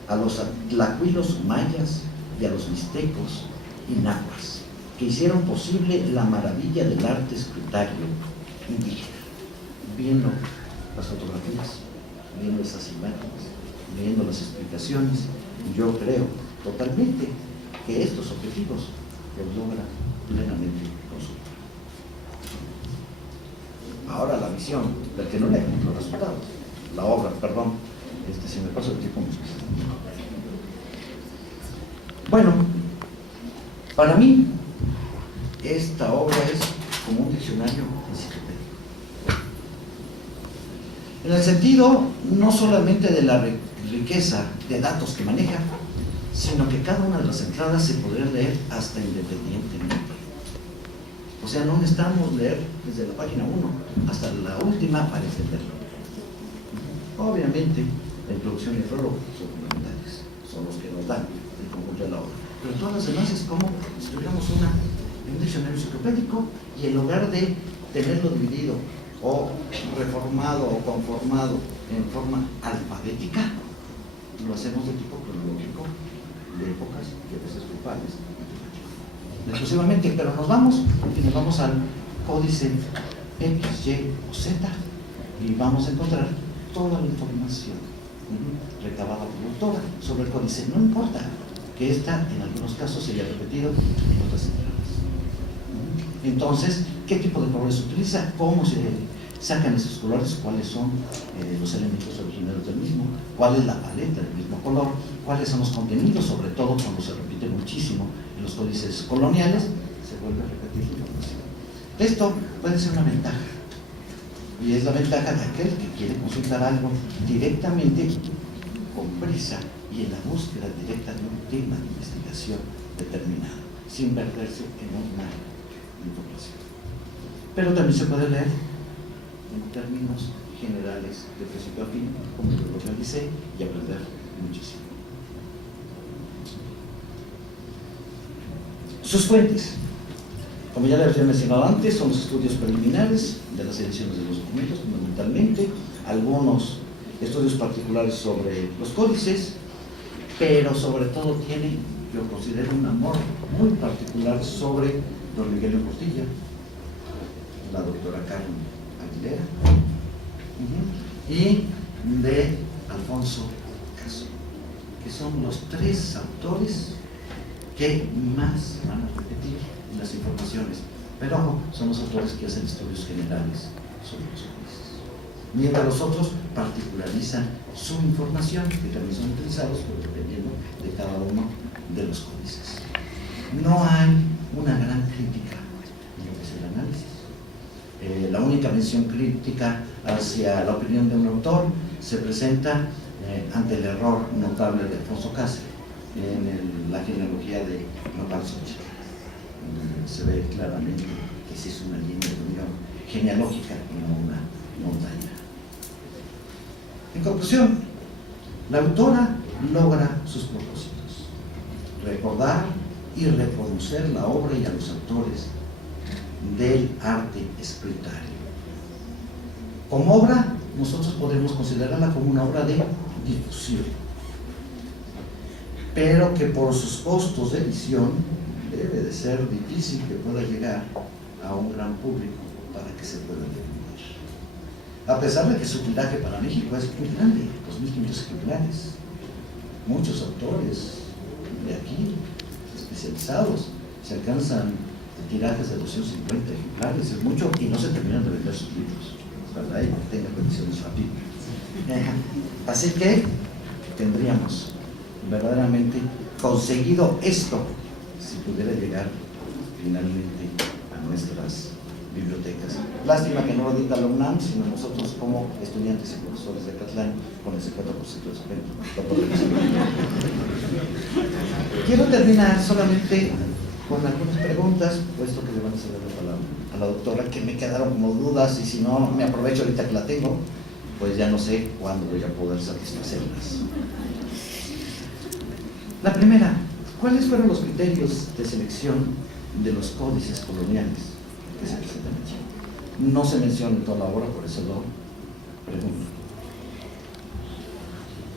a los tlacuilos mayas y a los mixtecos y nahuas, que hicieron posible la maravilla del arte escritario indígena. Viendo las fotografías, viendo esas imágenes, viendo las explicaciones, yo creo totalmente que estos objetivos los logra plenamente con su obra. Ahora la visión del que no le los resultados, la obra, perdón, si me paso el tiempo. Bueno, para mí esta obra es como un diccionario enciclopédico. En el sentido no solamente de la riqueza de datos que maneja, sino que cada una de las entradas se podría leer hasta independientemente. O sea, no necesitamos leer desde la página 1 hasta la última para entenderlo. Obviamente, la introducción y el prólogo son fundamentales, son los que nos dan el conjunto de la obra. Pero todas las demás es como si tuviéramos un diccionario enciclopédico y en lugar de tenerlo dividido o reformado o conformado en forma alfabética, lo hacemos de tipo cronológico, de épocas y a veces grupales, exclusivamente, pero nos vamos al códice X, Y o Z y vamos a encontrar toda la información recabada por la autora sobre el códice. No importa que esta en algunos casos se haya repetido en otras entradas. Entonces, ¿qué tipo de colores se utiliza? ¿Cómo se sacan esos colores? ¿Cuáles son los elementos originarios del mismo? ¿Cuál es la paleta del mismo color? ¿Cuáles son los contenidos? Sobre todo cuando se repite muchísimo en los códices coloniales, se vuelve a repetir la información. Esto puede ser una ventaja. Y es la ventaja de aquel que quiere consultar algo directamente, con prisa y en la búsqueda directa de un tema de investigación determinado, sin perderse en una información. Pero también se puede leer en términos generales de principio a fin, como yo lo realicé, y aprender muchísimo. Sus fuentes. Como ya les había mencionado antes, son los estudios preliminares de las ediciones de los documentos, fundamentalmente, algunos estudios particulares sobre los códices, pero sobre todo tiene, yo considero, un amor muy particular sobre don Miguel Portilla, la doctora Carmen Aguilera, y de Alfonso Caso, que son los tres autores que más van a repetir las informaciones, pero ojo, son los autores que hacen estudios generales sobre los códices, mientras los otros particularizan su información, que también son utilizados, pero dependiendo de cada uno de los códices. No hay una gran crítica en lo que es el análisis. La única mención crítica hacia la opinión de un autor se presenta ante el error notable de Alfonso Cáceres en la genealogía de Nopal Xochitl. Se ve claramente que sí es una línea, digamos, genealógica y no una montaña. En conclusión, la autora logra sus propósitos: recordar y reconocer la obra y a los autores del arte escritario. Como obra, nosotros podemos considerarla como una obra de difusión, pero que por sus costos de edición debe de ser difícil que pueda llegar a un gran público para que se pueda difundir. A pesar de que su tiraje para México es muy grande, 2.500 ejemplares, muchos autores de aquí, especializados, se alcanzan tirajes de 250 ejemplares, es mucho, y no se terminan de vender sus libros. Ojalá y tengan revisiones rápidas. Así que tendríamos verdaderamente conseguido esto si pudiera llegar finalmente a nuestras bibliotecas. Lástima que no lo dicta la UNAM, sino nosotros como estudiantes y profesores de Catlán con el 50% de descuento. Quiero terminar solamente con algunas preguntas, puesto que le van a hacer la palabra a la doctora, que me quedaron como dudas, y si no me aprovecho ahorita que la tengo, pues ya no sé cuándo voy a poder satisfacerlas. La primera, ¿cuáles fueron los criterios de selección de los códices coloniales que se presentan aquí? No se menciona en toda la obra, por eso lo pregunto.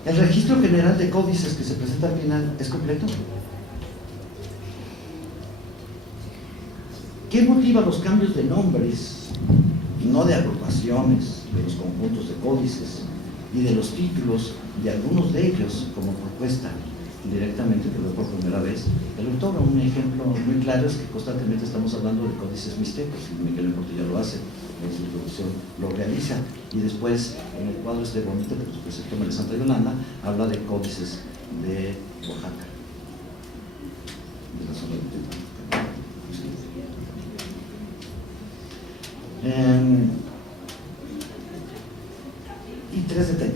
¿El registro general de códices que se presenta al final es completo? ¿Qué motiva los cambios de nombres, no de agrupaciones, de los conjuntos de códices y de los títulos de algunos de ellos como propuesta directamente que veo por primera vez? El autor, un ejemplo muy claro es que constantemente estamos hablando de códices mixtecos, y Miguel Portillo lo hace, en su introducción lo realiza, y después en el cuadro este bonito que nos presentó María Santa Yolanda, habla de códices de Oaxaca, de la zona de Tepa. Y tres detalles.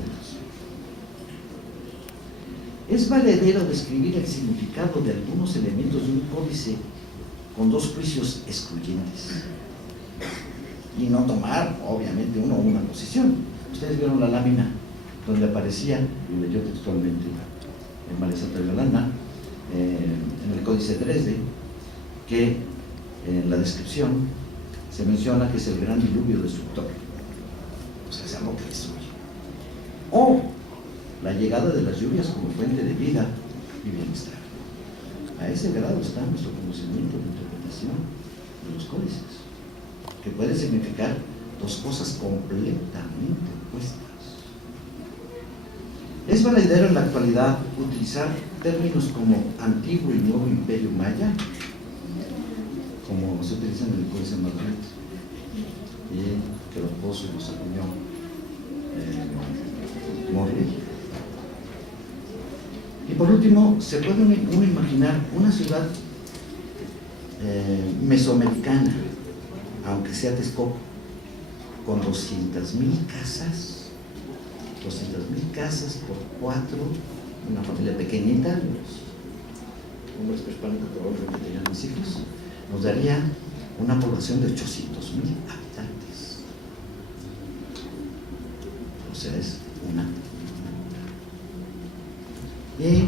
¿Es valedero describir el significado de algunos elementos de un códice con dos juicios excluyentes y no tomar, obviamente, uno una posición? Ustedes vieron la lámina donde aparecía, y leyó textualmente en María Santa Yolanda, en el Códice Dresde, que en la descripción se menciona que es el gran diluvio destructor, o sea, es algo que destruye, o la llegada de las lluvias como fuente de vida y bienestar. A ese grado está nuestro conocimiento de interpretación de los códices, que puede significar dos cosas completamente opuestas. ¿Es valedero en la actualidad utilizar términos como antiguo y nuevo imperio maya, como se utiliza en el Códice de Madrid, y que los pozos los acuñó Morley? Y por último, ¿se puede uno imaginar una ciudad mesoamericana, aunque sea Texcoco, con 200.000 casas? 200.000 casas por 4, una familia pequeñita, los hombres prehispánicos probablemente tenían mis hijos, nos daría una población de 800.000 habitantes. O sea, es una. Y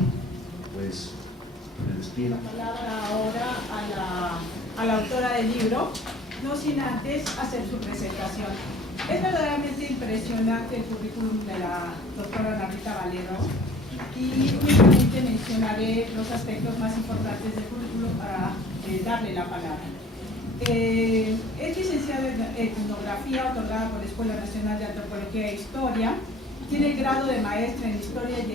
pues me despido. La palabra ahora a la autora del libro, no sin antes hacer su presentación. Es verdaderamente impresionante el currículum de la doctora Ana Rita Valero, y únicamente mencionaré los aspectos más importantes del currículum para darle la palabra. Es licenciada en etnografía otorgada por la Escuela Nacional de Antropología e Historia. Tiene el grado de maestra en Historia y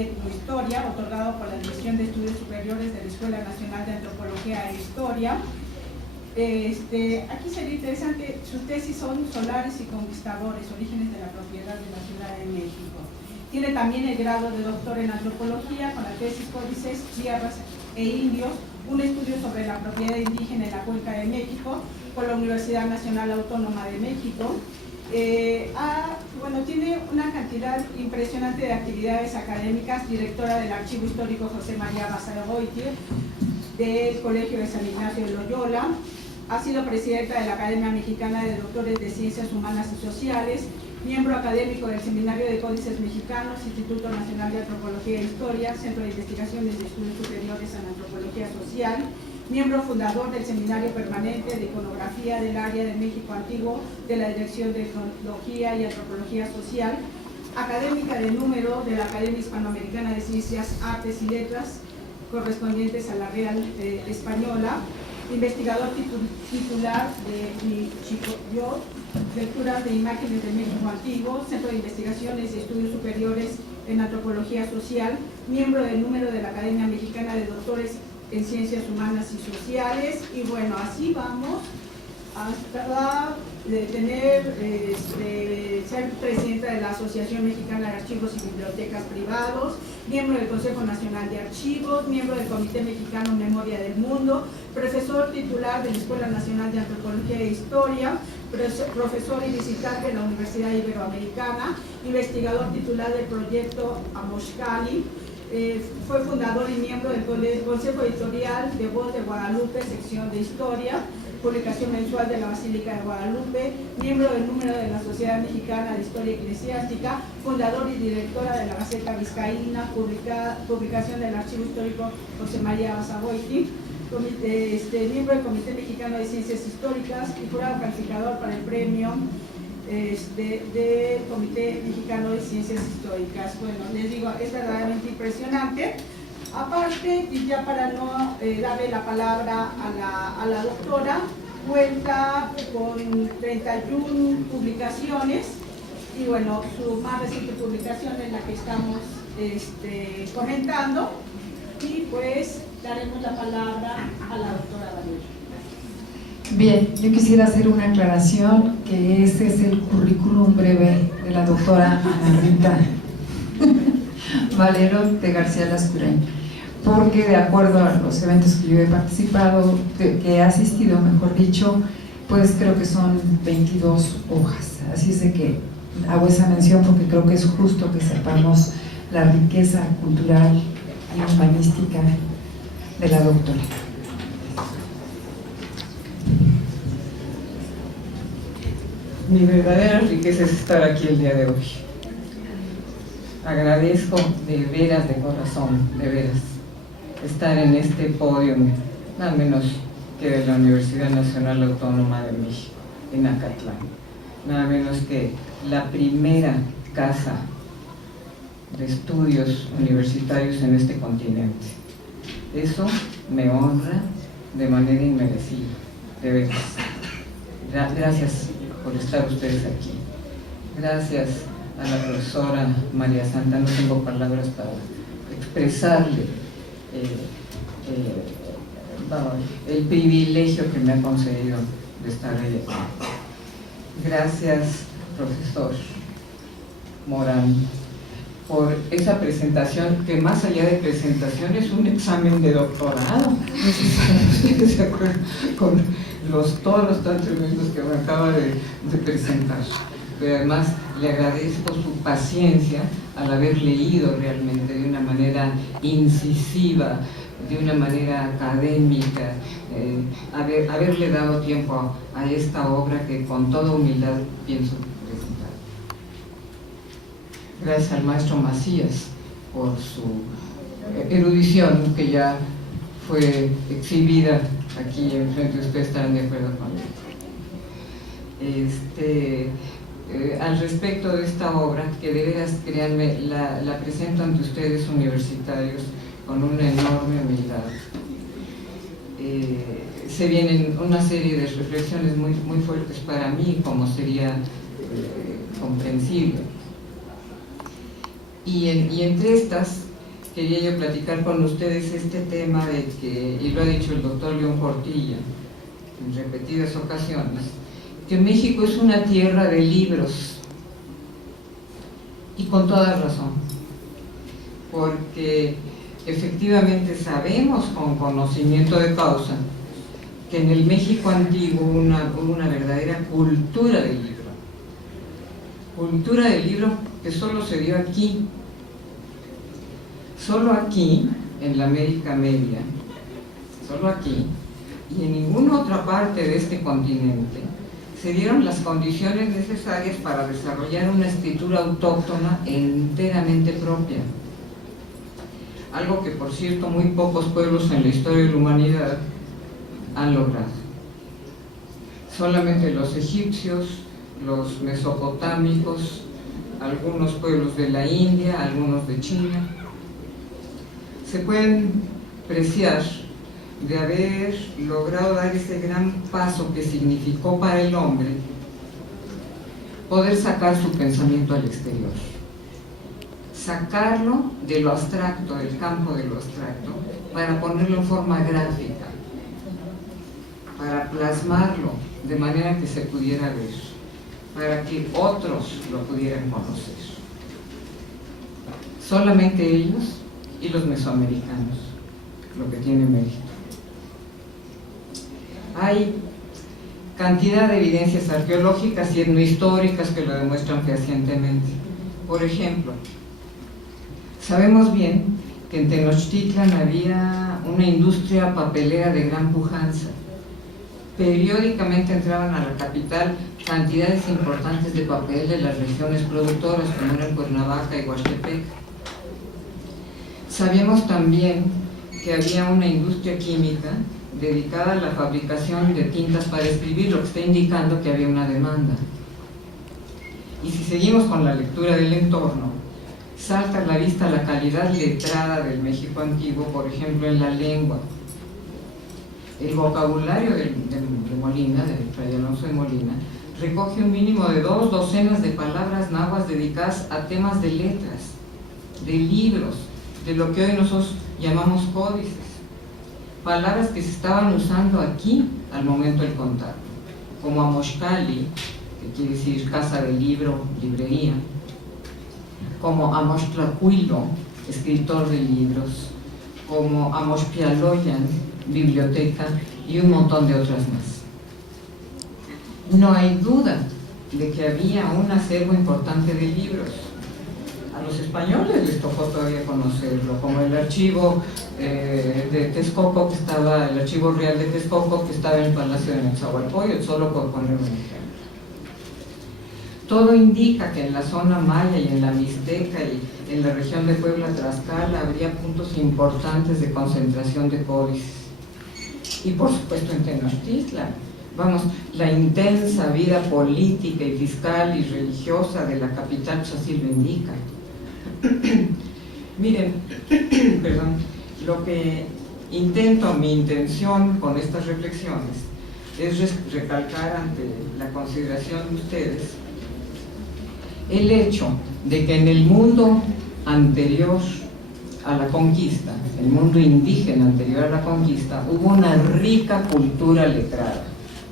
Etnohistoria, otorgado por la División de Estudios Superiores de la Escuela Nacional de Antropología e Historia. Aquí sería interesante, sus tesis son Solares y Conquistadores, Orígenes de la Propiedad de la Ciudad de México. Tiene también el grado de doctor en Antropología con la tesis Códices, Tierras e Indios, un estudio sobre la propiedad indígena en la Cuenca de México, por la Universidad Nacional Autónoma de México. Tiene una cantidad impresionante de actividades académicas, directora del Archivo Histórico José María Basagoiti, del Colegio de San Ignacio de Loyola, ha sido presidenta de la Academia Mexicana de Doctores de Ciencias Humanas y Sociales, miembro académico del Seminario de Códices Mexicanos, Instituto Nacional de Antropología e Historia, Centro de Investigaciones de Estudios Superiores en Antropología Social, miembro fundador del Seminario Permanente de Iconografía del Área de México Antiguo de la Dirección de Etnología y Antropología Social, académica de número de la Academia Hispanoamericana de Ciencias, Artes y Letras, correspondientes a la Real Española, investigador titular de Chicoyot, Lecturas de Imágenes de México Antiguo, Centro de Investigaciones y Estudios Superiores en Antropología Social, miembro del número de la Academia Mexicana de Doctores en Ciencias Humanas y Sociales, y bueno, así vamos hasta ser presidenta de la Asociación Mexicana de Archivos y Bibliotecas Privados, miembro del Consejo Nacional de Archivos, miembro del Comité Mexicano Memoria del Mundo, profesor titular de la Escuela Nacional de Antropología e Historia, profesor y visitante de la Universidad Iberoamericana, investigador titular del proyecto Amoxcali. Fue fundador y miembro del Consejo Editorial de Voz de Guadalupe, sección de Historia, publicación mensual de la Basílica de Guadalupe, miembro del número de la Sociedad Mexicana de Historia Eclesiástica, fundador y directora de la Gaceta Vizcaína, publicación del Archivo Histórico José María Basagoiti, miembro del Comité Mexicano de Ciencias Históricas y jurado calificador para el premio del Comité Mexicano de Ciencias Históricas. Bueno, les digo, es verdaderamente impresionante. Aparte, y ya para no darle la palabra a la doctora, cuenta con 31 publicaciones y bueno, su más reciente publicación es la que estamos comentando, y pues daremos la palabra a la doctora Valero. Bien, yo quisiera hacer una aclaración, que ese es el currículum breve de la doctora Ana Rita Valero de García Lascurain, porque de acuerdo a los eventos que yo he participado, que he asistido, mejor dicho, pues creo que son 22 hojas, así es de que hago esa mención porque creo que es justo que sepamos la riqueza cultural y humanística de la doctora. Mi verdadera riqueza es estar aquí el día de hoy. Agradezco de veras, de corazón, de veras, estar en este podio, nada menos que de la Universidad Nacional Autónoma de México, en Acatlán. Nada menos que la primera casa de estudios universitarios en este continente. Eso me honra de manera inmerecida, de veras. Gracias por estar ustedes aquí. Gracias a la profesora María Santa, no tengo palabras para expresarle el privilegio que me ha concedido de estar ahí. Gracias, profesor Morán, por esa presentación, que más allá de presentación es un examen de doctorado. No sé si ustedes se acuerdan con todos los tan tremendos que me acaba de presentar. Pero además le agradezco su paciencia al haber leído realmente de una manera incisiva, de una manera académica, haberle dado tiempo a esta obra que con toda humildad pienso presentar. Gracias al maestro Macías por su erudición, que ya fue exhibida aquí enfrente de ustedes, estarán de acuerdo conmigo. Al respecto de esta obra, que de veras, créanme, la presento ante ustedes universitarios con una enorme humildad. Se vienen una serie de reflexiones muy, muy fuertes para mí, como sería comprensible. Y entre estas, quería yo platicar con ustedes este tema de que, y lo ha dicho el doctor León Portilla en repetidas ocasiones, que México es una tierra de libros, y con toda razón, porque efectivamente sabemos con conocimiento de causa que en el México antiguo hubo una verdadera cultura del libro que solo se dio aquí, solo aquí en la América Media, solo aquí, y en ninguna otra parte de este continente se dieron las condiciones necesarias para desarrollar una escritura autóctona enteramente propia. Algo que, por cierto, muy pocos pueblos en la historia de la humanidad han logrado. Solamente los egipcios, los mesopotámicos, algunos pueblos de la India, algunos de China, se pueden preciar de haber logrado dar ese gran paso que significó para el hombre poder sacar su pensamiento al exterior, sacarlo de lo abstracto, del campo de lo abstracto, para ponerlo en forma gráfica, para plasmarlo de manera que se pudiera ver, para que otros lo pudieran conocer. Solamente ellos y los mesoamericanos, lo que tiene mérito. Hay cantidad de evidencias arqueológicas y etnohistóricas que lo demuestran fehacientemente. Por ejemplo, sabemos bien que en Tenochtitlan había una industria papelera de gran pujanza. Periódicamente entraban a la capital cantidades importantes de papel de las regiones productoras, como eran Cuernavaca y Huastepec. Sabíamos también que había una industria química dedicada a la fabricación de tintas para escribir, lo que está indicando que había una demanda. Y si seguimos con la lectura del entorno, salta a la vista la calidad letrada del México antiguo, por ejemplo, en la lengua. El vocabulario de Molina, de Fray Alonso de Molina, recoge un mínimo de 2 docenas de palabras náhuatl dedicadas a temas de letras, de libros, de lo que hoy nosotros llamamos códices. Palabras que se estaban usando aquí al momento del contacto, como Amoxcali, que quiere decir casa de libro, librería, como Amoxtlacuilo, escritor de libros, como Amoxpialoyan, biblioteca, y un montón de otras más. No hay duda de que había un acervo importante de libros. A los españoles les tocó todavía conocerlo, como el archivo de Texcoco, que estaba, el archivo real de Texcoco, que estaba en el Palacio de Nezahualcóyotl, solo por poner un ejemplo. Todo indica que en la zona maya y en la mixteca y en la región de Puebla-Tlaxcala habría puntos importantes de concentración de códices. Y por supuesto en Tenochtitlan. Vamos, la intensa vida política y fiscal y religiosa de la capital, pues así lo indica. Miren, perdón, lo que mi intención con estas reflexiones es recalcar ante la consideración de ustedes el hecho de que en el mundo anterior a la conquista, el mundo indígena anterior a la conquista, hubo una rica cultura letrada,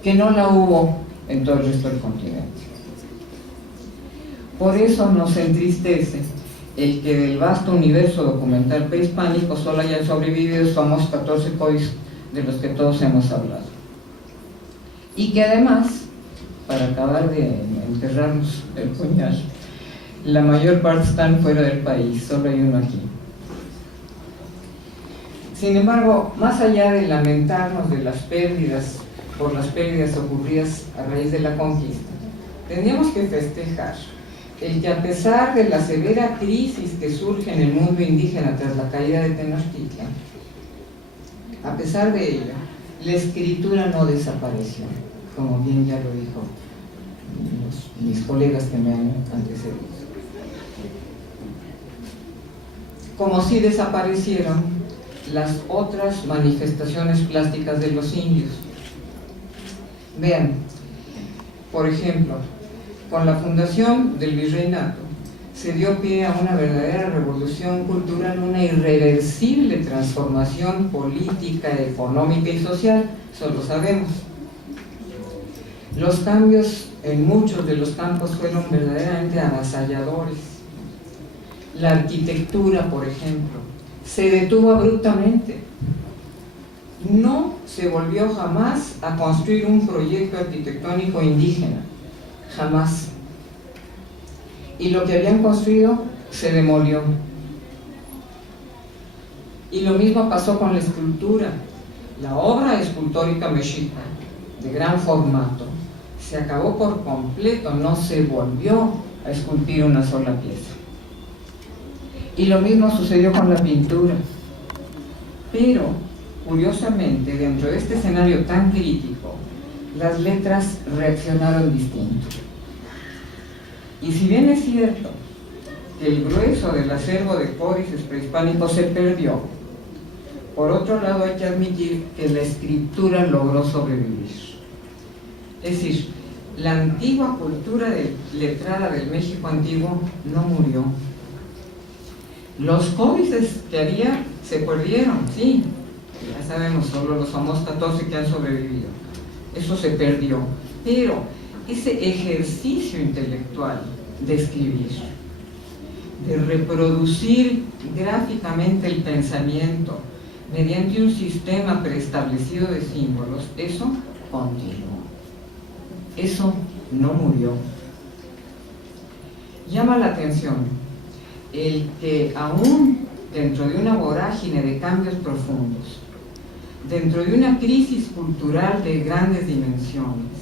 que no la hubo en todo el resto del continente. Por eso nos entristece el que del vasto universo documental prehispánico solo hayan sobrevivido los famosos 14 códices de los que todos hemos hablado. Y que además, para acabar de enterrarnos el puñal, la mayor parte están fuera del país, solo hay uno aquí. Sin embargo, más allá de lamentarnos de las pérdidas, por las pérdidas ocurridas a raíz de la conquista, tendríamos que festejar el que a pesar de la severa crisis que surge en el mundo indígena tras la caída de Tenochtitlan, a pesar de ello, la escritura no desapareció, como bien ya lo dijo mis colegas que me han antecedido. Como si desaparecieron las otras manifestaciones plásticas de los indios. Vean, por ejemplo, con la fundación del virreinato se dio pie a una verdadera revolución cultural, una irreversible transformación política, económica y social, eso lo sabemos. Los cambios en muchos de los campos fueron verdaderamente avasalladores. La arquitectura, por ejemplo, se detuvo abruptamente. No se volvió jamás a construir un proyecto arquitectónico indígena, jamás. Y lo que habían construido se demolió. Y lo mismo pasó con la escultura. La obra escultórica mexica, de gran formato, se acabó por completo, no se volvió a esculpir una sola pieza. Y lo mismo sucedió con la pintura. Pero, curiosamente, dentro de este escenario tan crítico, las letras reaccionaron distinto. Y si bien es cierto que el grueso del acervo de códices prehispánicos se perdió, por otro lado hay que admitir que la escritura logró sobrevivir. Es decir, la antigua cultura letrada del México antiguo no murió. Los códices que había se perdieron, sí, ya sabemos, solo los famosos 14 que han sobrevivido. Eso se perdió, pero ese ejercicio intelectual de escribir, de reproducir gráficamente el pensamiento mediante un sistema preestablecido de símbolos, eso continuó. Eso no murió. Llama la atención el que aún dentro de una vorágine de cambios profundos, dentro de una crisis cultural de grandes dimensiones,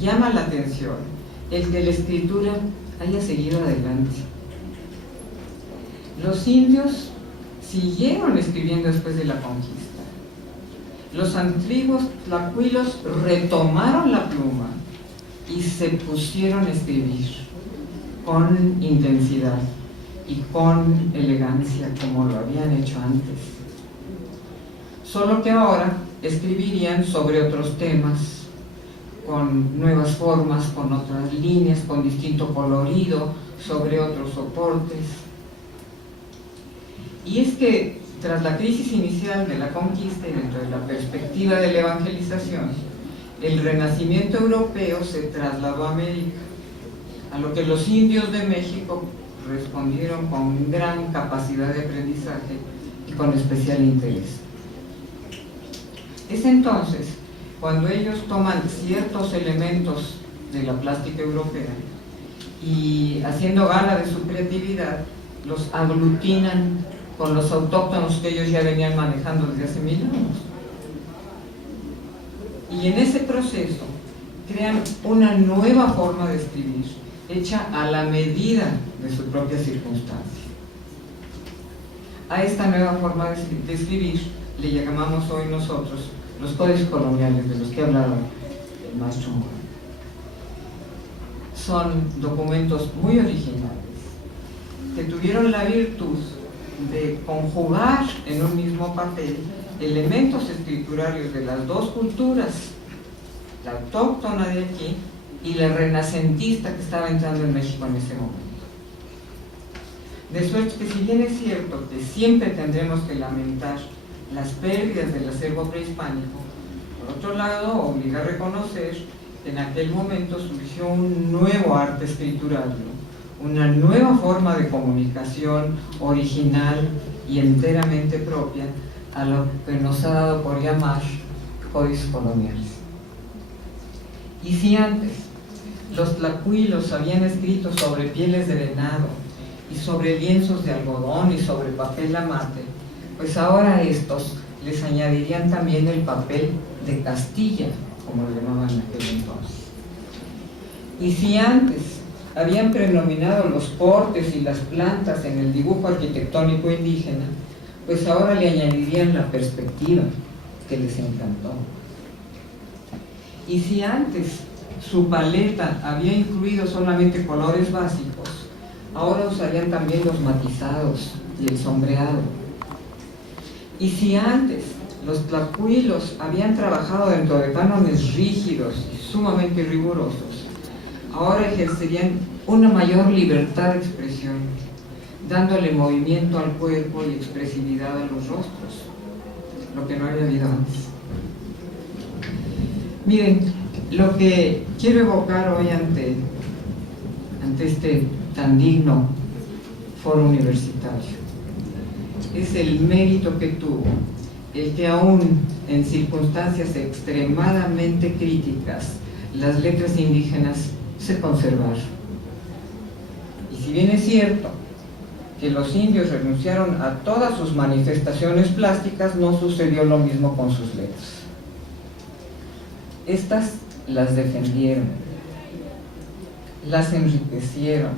llama la atención el que la escritura haya seguido adelante. Los indios siguieron escribiendo después de la conquista. Los antiguos tlacuilos retomaron la pluma y se pusieron a escribir con intensidad y con elegancia como lo habían hecho antes. Solo que ahora escribirían sobre otros temas, con nuevas formas, con otras líneas, con distinto colorido, sobre otros soportes. Y es que tras la crisis inicial de la conquista y dentro de la perspectiva de la evangelización, el renacimiento europeo se trasladó a América, a lo que los indios de México respondieron con gran capacidad de aprendizaje y con especial interés. Es entonces cuando ellos toman ciertos elementos de la plástica europea y, haciendo gala de su creatividad, los aglutinan con los autóctonos que ellos ya venían manejando desde hace 1000 años. Y en ese proceso crean una nueva forma de escribir, hecha a la medida de su propia circunstancia. A esta nueva forma de escribir le llamamos hoy nosotros los códices coloniales, de los que hablaba el maestro Mora. Son documentos muy originales que tuvieron la virtud de conjugar en un mismo papel elementos escriturarios de las dos culturas, la autóctona de aquí y la renacentista que estaba entrando en México en ese momento. De suerte que, si bien es cierto que siempre tendremos que lamentar las pérdidas del acervo prehispánico, por otro lado obliga a reconocer que en aquel momento surgió un nuevo arte escriturario, una nueva forma de comunicación original y enteramente propia a lo que nos ha dado por llamar códices coloniales. Y si antes los tlacuilos habían escrito sobre pieles de venado y sobre lienzos de algodón y sobre papel amate, pues ahora a estos les añadirían también el papel de Castilla, como lo llamaban en aquel entonces. Y si antes habían predominado los cortes y las plantas en el dibujo arquitectónico indígena, pues ahora le añadirían la perspectiva, que les encantó. Y si antes su paleta había incluido solamente colores básicos, ahora usarían también los matizados y el sombreado. Y si antes los tlacuilos habían trabajado dentro de cánones rígidos y sumamente rigurosos, ahora ejercerían una mayor libertad de expresión, dándole movimiento al cuerpo y expresividad a los rostros, lo que no había habido antes. Miren, lo que quiero evocar hoy ante este tan digno foro universitario es el mérito que tuvo el que aún en circunstancias extremadamente críticas las letras indígenas se conservaron. Y si bien es cierto que los indios renunciaron a todas sus manifestaciones plásticas, no sucedió lo mismo con sus letras. Estas las defendieron, las enriquecieron,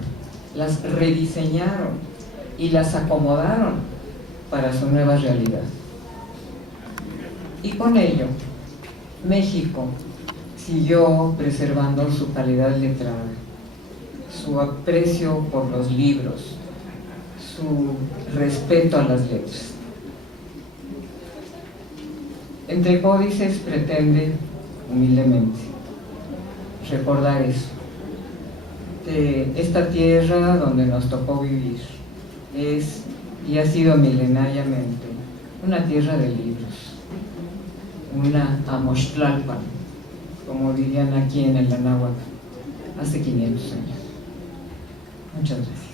las rediseñaron y las acomodaron para su nueva realidad. Y con ello, México siguió preservando su calidad letrada, su aprecio por los libros, su respeto a las letras. Entre Códices pretende, humildemente, recordar eso, que esta tierra donde nos tocó vivir es y ha sido milenariamente una tierra de libros, una Amoxtlalpan, como dirían aquí en el Anáhuac, hace 500 años. Muchas gracias.